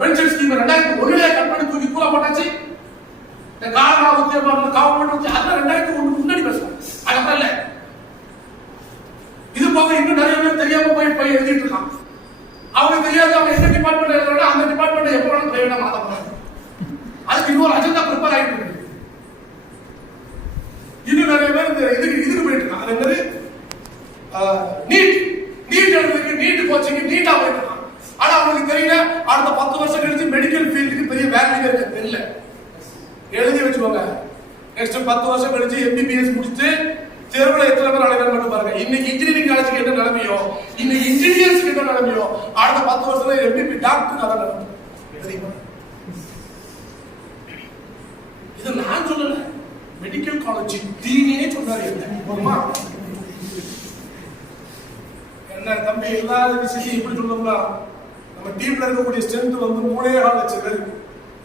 பென்ஷன் ஸ்கீம் 2001 கட் பண்ணி தூக்கி கூட போட்டாச்சு. இந்த காலமா உத்தியோகம் கவர்மெண்ட் வச்சு அதெல்லாம் 2001 முன்னாடி பேசுறேன். அதுக்கப்புறம் இல்ல. இது போக இன்னும் நிறைய பேர் தெரியாம போய் எழுதிட்டு இருக்கான். அவங்க தெரியாது அவங்க எந்த டிபார்ட்மெண்ட் எழுதுறாங்க, அந்த டிபார்ட்மெண்ட் எப்போ வேணும் பிரைவேட்டா மாத்த போறாங்க. அதுக்கு இன்னொரு அஜெண்டா ப்ரிப்பேர் ஆகிட்டு இருக்கு. இன்னும் நிறைய பேர் இதுக்கு போயிட்டு இருக்காங்க. அது என்னது நீட் எழுதுறதுக்கு நீட் கோச்சிங் நீட்டா போயிட்டு இருக்காங்க. ஆனா அவங்களுக்கு தெரியல அடுத்த 10 வருஷம் கழிச்சு மெடிக்கல் ஃபீல்டுக்கு பெரிய வேல்யூ இருக்கு தெரியல. எழுதி வச்சுக்கோங்க. நெக்ஸ்ட் 10 வருஷம் கழிச்சு எம்பிபிஎஸ் முடிச்சு தேர்வுல எத்தனை பேர் அடையாளம் மட்டும் பாருங்க. இன்னைக்கு இன்ஜினியரிங் காலேஜுக்கு என்ன நிலைமையோ, இன்னைக்கு இன்ஜினியர்ஸ்க்கு என்ன நிலைமையோ, அடுத்த 10 வருஷத்துல எம்பிபி டாக்டருக்கு அதான் நிலைமை. தெரியுமா? இது நான் சொல்லல, மெடிக்கல் காலேஜ் டீனே சொன்னாரு. என்ன தம்பி எல்லா விஷயத்தையும் எப்படி சொல்லணும்னா, நம்ம டீம்ல இருக்கக்கூடிய ஸ்ட்ரென்த் வந்து 3.5 லட்சம் பேர்.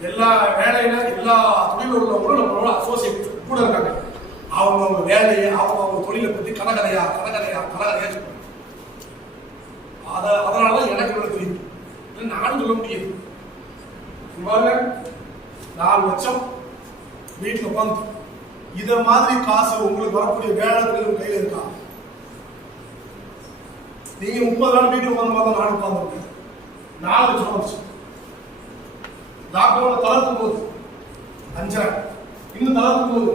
எல்லா வேலையில எல்லா தொழில உள்ளவங்களும் நம்மளோட அசோசியேட் கூட இருக்காங்க. அவங்க வேலையை அவங்க தொழிலை பத்தி கலகலையா சொல்றாங்க. அதனாலதான் எனக்கு இவ்வளவு தெரியும். நானும் சொல்ல முடியாது. 4 லட்சம் வீட்டுல உட்காந்து இத மாதிரி காசு உங்களுக்கு வரக்கூடிய வேலை கையில இருக்கா? நீங்க 30 நாள் வீட்டுல உட்காந்து பார்த்தா நானும் உட்காந்துருக்கேன். 4 லட்சம் வந்துச்சு. லாக்டவுன்ல தளர்த்தும் போது 5,000, இன்னும் தளர்த்தும் போது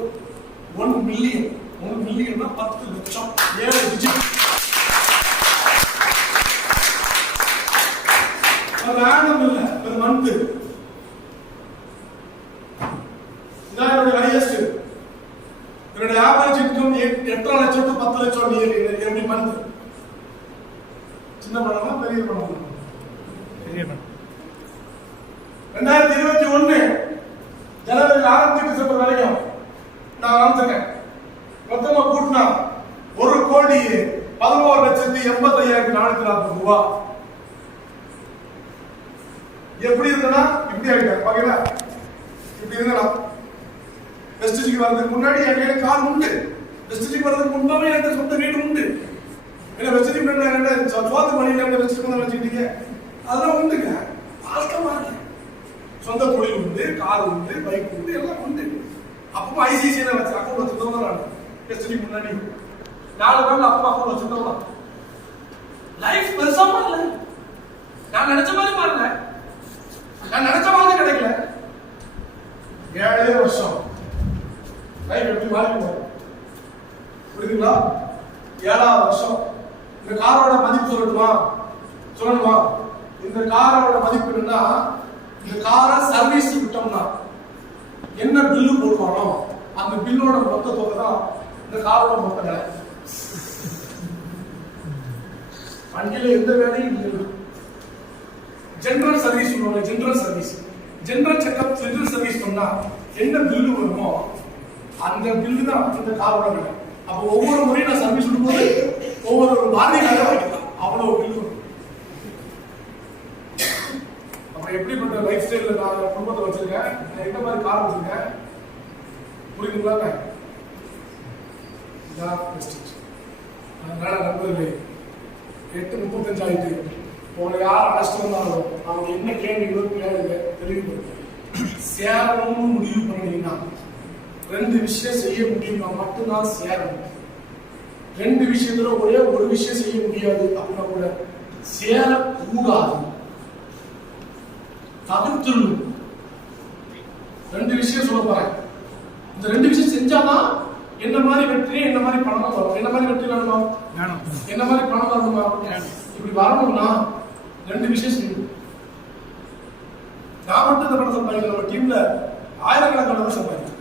1 மில்லியன். 1 மில்லியன்னா 10 லட்சம். 7 டிஜிட். ரேண்டம் இல்ல, ஒரு மந்த். இதான் என்னுடைய ஹையஸ்ட். என்னுடைய ஆவரேஜ் இன்கம் 8.5 லட்சம் to 10 லட்சம் எவ்ரி மந்த். சின்ன பணமா பெரிய பணமா? பெரிய பணம். 2021 ஜனவரி ஆரம்பிச்சு டிசம்பர் வரைக்கும் நான் ஆரம்பிச்சிருக்கேன். மொத்தமா கூட்டினா 1,11,85,440 ரூபாய். எப்படி இருந்தா இப்படி ஆகிட்டேன் பாக்கீங்களா? இப்படி இருந்தா வெஸ்டேஜுக்கு வர்றதுக்கு முன்னாடி என் கையில கார் உண்டு. வெஸ்டேஜுக்கு வர்றதுக்கு முன்பாவே எனக்கு சொந்த வீடு உண்டு. ஏன்னா வெஸ்டேஜுக்கு என்ன சோத்து மணியில வச்சுட்டு வச்சுக்கிட்டீங்க, அதெல்லாம் உண்டுங்க. வாழ்க்கை மாறல. சொந்த தொழில் உண்டு, கார் உண்டு, பைக் உண்டு, எல்லாம் உண்டு. அப்போ ஐசிஐசிஐல வச்சு அக்கௌண்ட் வச்சுருந்தோம். நான் வெஸ்டேஜுக்கு முன்னாடி 4 நாள் அப்பா அக்கௌண்ட் வச்சுருந்தோம். லைஃப் பெருசா மாறல. நான் நினைச்ச மாதிரி மாறல. நான் நினைச்ச மாதிரி கிடைக்கல. 7 வருஷம் லைஃப் எப்படி மாறி போகும் புரியுதுங்களா? 7ஆவது வருஷம். இந்த காரோட மதிப்பு சொல்லணுமா? இந்த காரோட மதிப்பு என்னன்னா, இந்த காரை சர்வீஸ் விட்டோம்னா என்ன பில்லு போடுவானோ அந்த பில்லோட மொத்த தொகை தான் இந்த காரோட மொத்த விலை. வண்டியில எந்த வேலையும் இல்லை. General service general checkup general service பண்ணா என்ன பில்லு வருமோ அந்த பில்லு தான் இந்த காரோட விலை. அப்போ ஒவ்வொரு முறையும் நான் சர்வீஸ் கொடுக்கும்போது ஒவ்வொரு வாரணியாக வாங்கிக்கலாம், அவ்வளவு பில்லு. அப்ப எப்படிப்பட்ட லைஃப் ஸ்டைல நான் குடும்பத்தை வச்சிருக்கேன், எந்த மாதிரி கார் வச்சிருக்கேன் புரியுதுங்களா? அதனால நண்பர்களே 8:35 ஆயிட்டு உங்களை யார் அழைச்சிட்டு வந்தாலும் அவங்க என்ன கேள்விகளோ கேளுங்க, தெளிவுபடுத்த. சேரணும்னு முடிவு பண்ணீங்கன்னா 2 விஷயம் செய்ய முடியும்னா மட்டும்தான் சேரணும். 2 விஷயத்துல ஒரே ஒரு விஷயம் செய்ய முடியாது அப்படின்னா கூட சேரக்கூடாது, தவிர்த்துடணும். 2 விஷயம் சொல்ல போறேன். இந்த 2 விஷயம் செஞ்சாதான் என்ன மாதிரி வெற்றி, என்ன மாதிரி பணம் வரும். என்ன மாதிரி வெற்றி வேணுமா, என்ன மாதிரி பணம் வரணுமா, இப்படி வரணும்னா 2 விஷயம் செய்யணும். நான் மட்டும் இந்த பணம் சம்பாதிக்கல, நம்ம டீம்ல ஆயிரக்கணக்கான சம்பாதிக்கிறேன்.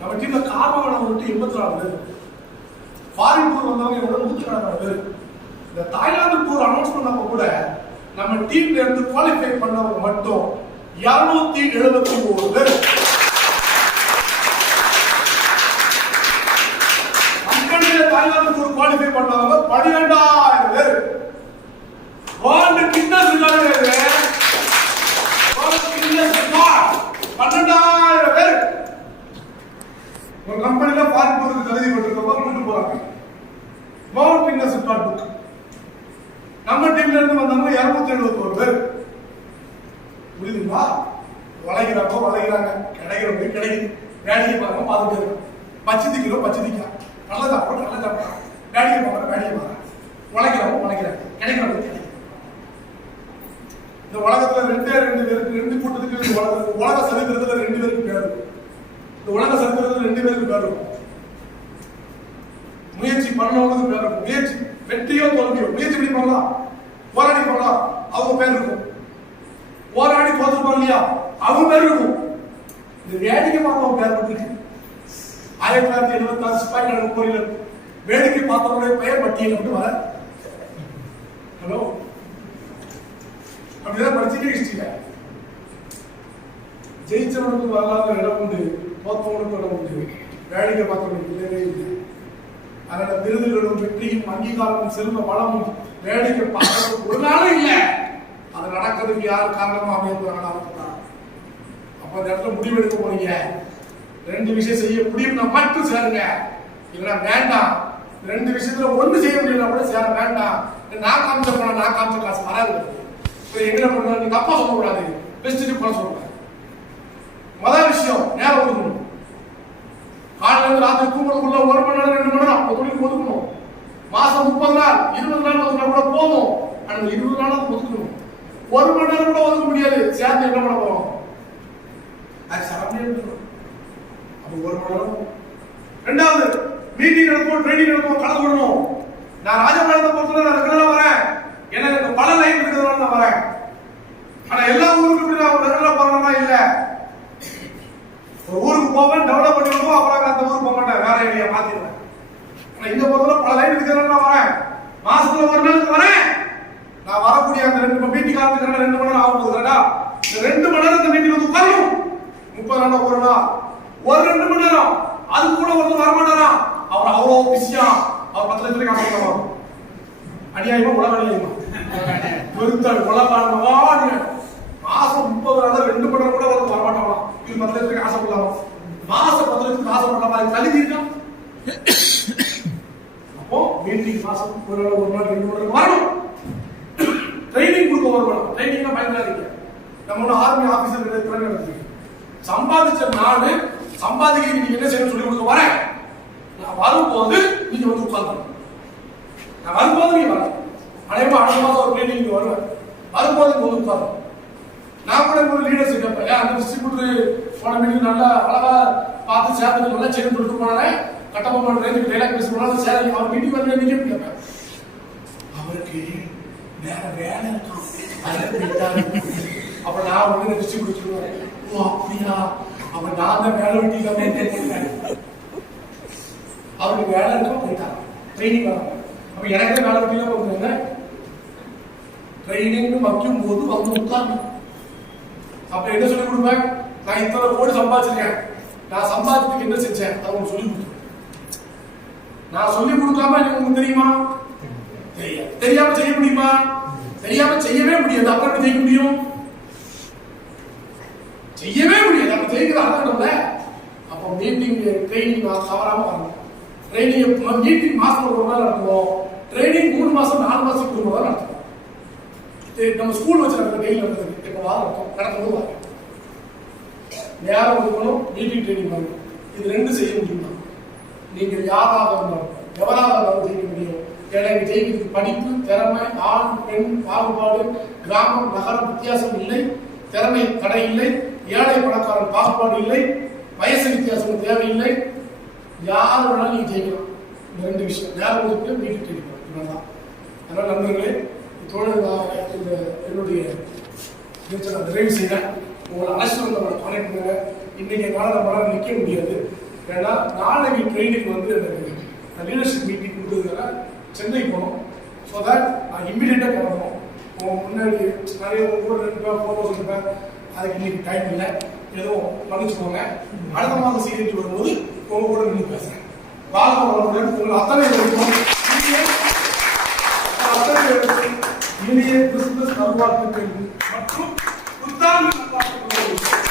நம்ம டீம்ல காரணம் வந்துட்டு 84 பேர், ஃபாரின் டூர் வந்தவங்க எவ்வளவு 100 பேர். இந்த தாய்லாந்து டூர் அனௌன்ஸ் பண்ணப்ப கூட நம்ம டீம்ல இருந்து குவாலிஃபை பண்ணவங்க மட்டும் 271 பேர். தாய்லாந்து டூர் குவாலிஃபை பண்ணவங்க 12,000 பேர். வேர்ல்ட் கின்னஸ் ரிகார்டு 12,000 பேர். ஒரு கம்பெனில ஃபாரின் டூருக்கு தகுதி பெற்றிருக்கவங்க கூட்டு போறாங்க. World Guinness regard book. நம்ம டீம்ல இருந்து வந்தவங்க 271 பேர். புரியுதுங்களா? வளைகிறப்போ வளைகிறாங்க, கிடைக்கிறப்ப கிடைக்குது. வேடிக்கை பார்க்க பார்த்துட்டு இருக்கோம். பச்சை திக்கிறோம், பச்சை திக்கா நல்ல சாப்பிடும், நல்ல சாப்பிடும். வேடிக்கை பார்க்குறோம், வேடிக்கை பார்க்குறோம். உழைக்கிறோம், உழைக்கிறாங்க, கிடைக்கிறோம், கிடைக்கும். இந்த உலகத்துல 2 பேருக்கு 2 கூட்டத்துக்கு உலக சரித்திரத்துல 2 பேருக்கு பேர் இருக்கும். இந்த உலக சரித்திரத்துல 2 பேருக்கு பேர் இருக்கும். முயற்சி பண்ணவங்களுக்கு பேர் இருக்கும். முயற்சி வெற்றியோ தோல்வியோ முயற்சி பண்ணி பண்ணலாம், போராடி பண்ணலாம், அவங்க பேர் இருக்கும். போராடி தோற்றுப்பாங்க இல்லையா, அவங்க பேர் இருக்கும். இந்த வேடிக்கை பார்த்தவங்க பேர் இருக்கு. 1976 சிப்பாய் கடல் போரில் வேடிக்கை பார்த்தவங்களுடைய பெயர் பட்டியல் மட்டும் வர. ஹலோ, அப்படிதான் படிச்சுட்டே ஹிஸ்டரியில ஜெயிச்சவனுக்கு வரலாறு இடம் உண்டு, தோத்தவனுக்கு இடம் உண்டு, வேடிக்கை பார்த்தவனுக்கு இல்லவே இல்லை. அதனால விருதுகளும் வெற்றியும் அங்கீகாரமும் செல்வ வளமும் வேடிக்கை பார்க்கறதுக்கு ஒரு நாளும் இல்லை. அது நடக்கிறதுக்கு யார் காரணமா அமையப்படுறாங்க. அப்ப அந்த இடத்துல முடிவெடுக்க போறீங்க. 2 விஷயம் செய்ய முடியும்னா மட்டும் சேருங்க, இல்லைன்னா வேண்டாம். 2 விஷயத்துல ஒண்ணு செய்ய முடியல கூட சேர வேண்டாம். நான் காமிச்ச போனா நான் காமிச்ச காசு வராது. எங்க பண்ண நீங்க அப்பா சொல்லக்கூடாது, பெஸ்ட் பண்ண சொல்லுங்க. முதல் விஷயம் நேரம் ஒதுக்கணும். காலையில இருந்து ராத்திரி தூங்குறதுக்குள்ள 1 மணி நேரம் 2 மணி நேரம் ஒதுக்கணும். மாசம் 30 நாள் 20 நாள் ஒதுக்கினா கூட போதும். அந்த 20 நாள் ஒதுக்கணும். 1 மணி நேரம் கூட ஒதுக்க முடியாது. சேர்ந்து என்ன பண்ண போறோம், அது சாப்பிட்டே இருக்கணும். அப்ப 1 மணி நேரம். ரெண்டாவது, மீட்டிங் நடக்கும், ட்ரைனிங் நடக்கும், கலந்துக்கணும். நான் ராஜபாளையத்தை பொறுத்தவரை நான் ரெகுலரா வரேன். எனக்கு பல லைன் இருக்கிறதுனால நான் வரேன். ஆனா எல்லா ஊருக்கும் இப்படி நான் ரெகுலரா போறேன்னா இல்ல. ஒரு ஊருக்கு போவேன், டெவலப் பண்ணி வருவோம், அப்புறம் அந்த ஊருக்கு போக மாட்டேன், வேற ஏரியா மாத்திடுவேன். ஆனா இந்த பொறுத்தவரை பல லைன் இருக்கிறதுனால நான் வரேன். மாசத்துல 1 நாளுக்கு வரேன். நான் வரக்கூடிய அந்த 2 மீட்டிங் ஆரம்பிக்கிறேன், 2 மணி நேரம் ஆகும் போகுதுடா. இந்த 2 மணி நேரத்தை மீட்டிங் வந்து உட்காரணும். 30 நாள் ஒரு நாள் ஒரு 2 மணி நேரம், அது கூட ஒருத்தர் வர மாட்டாராம். அவர் அவ்வளவு பிஸியா, அவர் 10 லட்சம் காசு கொடுப்பாங்க. அநியாயமா உலக அநியாயமா பெருத்தாள் உலகானவா. மாசம் 30 நாள் 2 மணி நேரம் கூட ஒருத்தர் வர மாட்டாங்களாம். இது 10 லட்சத்துக்கு ஆசை பண்ணலாமா? மாசம் 10 லட்சத்துக்கு ஆசை பண்ண மாதிரி கல்வி இருக்கா? அப்போ மீட்டிங் மாசம் 1 நாள் 2 மணி நேரம் வரணும். ட்ரைனிங் கொடுக்க வரணும். ட்ரைனிங்னா பயன்படாதீங்க. நம்ம ஆர்மி ஆபீசர் ட்ரைனிங் நடத்துறீங்க. சம்பாதிச்ச நாடு சம்பாதிக்க நீங்க என்ன செய்யணும் சொல்லி கொடுக்க வரேன். நான் வரும்போது நீங்க வந்து உட்கார்ந்து, நான் வரும்போது நீங்க வரேன். அனைவரும் அடுத்த மாதம் ஒரு ட்ரைனிங் நீங்க வருவேன். வரும்போது வந்து உட்கார்ந்து நான் கூட ஒரு லீடர்ஷிப் கேட்பேன். அந்த டிஸ்ட்ரிபியூட்டர் போன மீட்டிங் நல்லா அழகா பார்த்து சேர்த்து நல்லா செய்து கொடுத்து போனேன். கட்டபொம்மன் ரேஞ்சுக்கு டைலாக் பேச போனாலும் சரி, அவர் மீட்டிங் வரல நீங்க கேட்பேன். அவருக்கு வேற வேலை இருக்கான். அப்ப நான் வந்து டிஸ்ட்ரிபியூட்டர், ஓ அப்படியா, அப்ப நான் தான் வேலை விட்டு அவருக்கு வேலை இருக்க போயிட்டாங்க. ட்ரைனிங் வராங்க. அப்ப எனக்கே வேலை விட்டு போகுதுங்க. ட்ரைனிங் வைக்கும் போது வந்து உட்காரணும். அப்ப என்ன சொல்லி கொடுப்பேன், நான் இத்தனை கோடி சம்பாதிச்சிருக்கேன், நான் சம்பாதித்துக்கு என்ன செஞ்சேன் அதை உங்களுக்கு சொல்லி கொடுத்தேன். நான் சொல்லி கொடுக்காம உங்களுக்கு தெரியுமா? தெரியாது. தெரியாம செய்ய முடியுமா? தெரியாம செய்யவே முடியாது. அப்புறம் எப்படி செய்ய முடியும்? செய்யவே முடியாது. அப்ப ஜெயிக்கிறாங்க. அப்போ மீட்டிங் ட்ரைனிங் தவறாம வரணும். ட்ரைனிங் மீட்டிங் மாசம் ஒரு நாள் நடத்துவோம். ட்ரைனிங் 3 மாசம் 4 மாசத்துக்கு ஒரு நாள் நடத்துவோம். நம்ம ஸ்கூல் வச்சு நடத்த டெய்லி நடத்துறது இப்போ வாரம் நடத்தும்போது வாங்க நேரம் ஒதுக்கணும். மீட்டிங் ட்ரைனிங் பண்ணணும். இது 2 செய்ய முடியுமா? நீங்கள் யாராக இருந்தாலும் எவராக இருந்தாலும் செய்ய முடியும். ஏன்னா ஜெயிக்கிறதுக்கு படிப்பு, திறமை, ஆண் பெண் பாகுபாடு, கிராமம் நகரம் வித்தியாசம் இல்லை. திறமை தடை இல்லை. ஏழை பணக்காரன் பாகுபாடு இல்லை. வயசு வித்தியாசம் தேவையில்லை. யார் வேணாலும் நீங்க ஜெயிக்கலாம். இந்த 2 விஷயம் நேரம் ஒதுக்கு மீட்டிங் ட்ரைனிங் பண்ணலாம். அதனால நண்பர்களே, இந்த என்னுடைய நிறைவு செய்யறேன். உங்களை அழைச்சிட்டு வந்தவங்களை கனெக்ட் பண்ணுங்க. இன்னைக்கு என்னால் நம்மளால நிற்க முடியாது. ஏன்னா நாளைக்கு ட்ரைனிங் வந்து எனக்கு லீடர்ஷிப் மீட்டிங் கொடுத்ததுனால சென்னை போகணும். ஸோ தட் நான் இம்மிடியட்டாக கிளம்பணும். முன்னாடி நிறைய கூட 2 பேர் ஃபோட்டோஸ் இருப்பேன். அதுக்கு இன்னைக்கு டைம் இல்லை. எதுவும் மன்னிச்சுக்கோங்க. அடுத்த மாதம் செய்திட்டு வரும்போது உங்க கூட நின்று பேசுறேன். வாழ்க்கை வளமுடன். உங்களை அத்தனை இனிய கிறிஸ்துமஸ் நல்வாழ்த்துக்கள் மற்றும் புத்தாண்டு நல்வாழ்த்துக்கள்.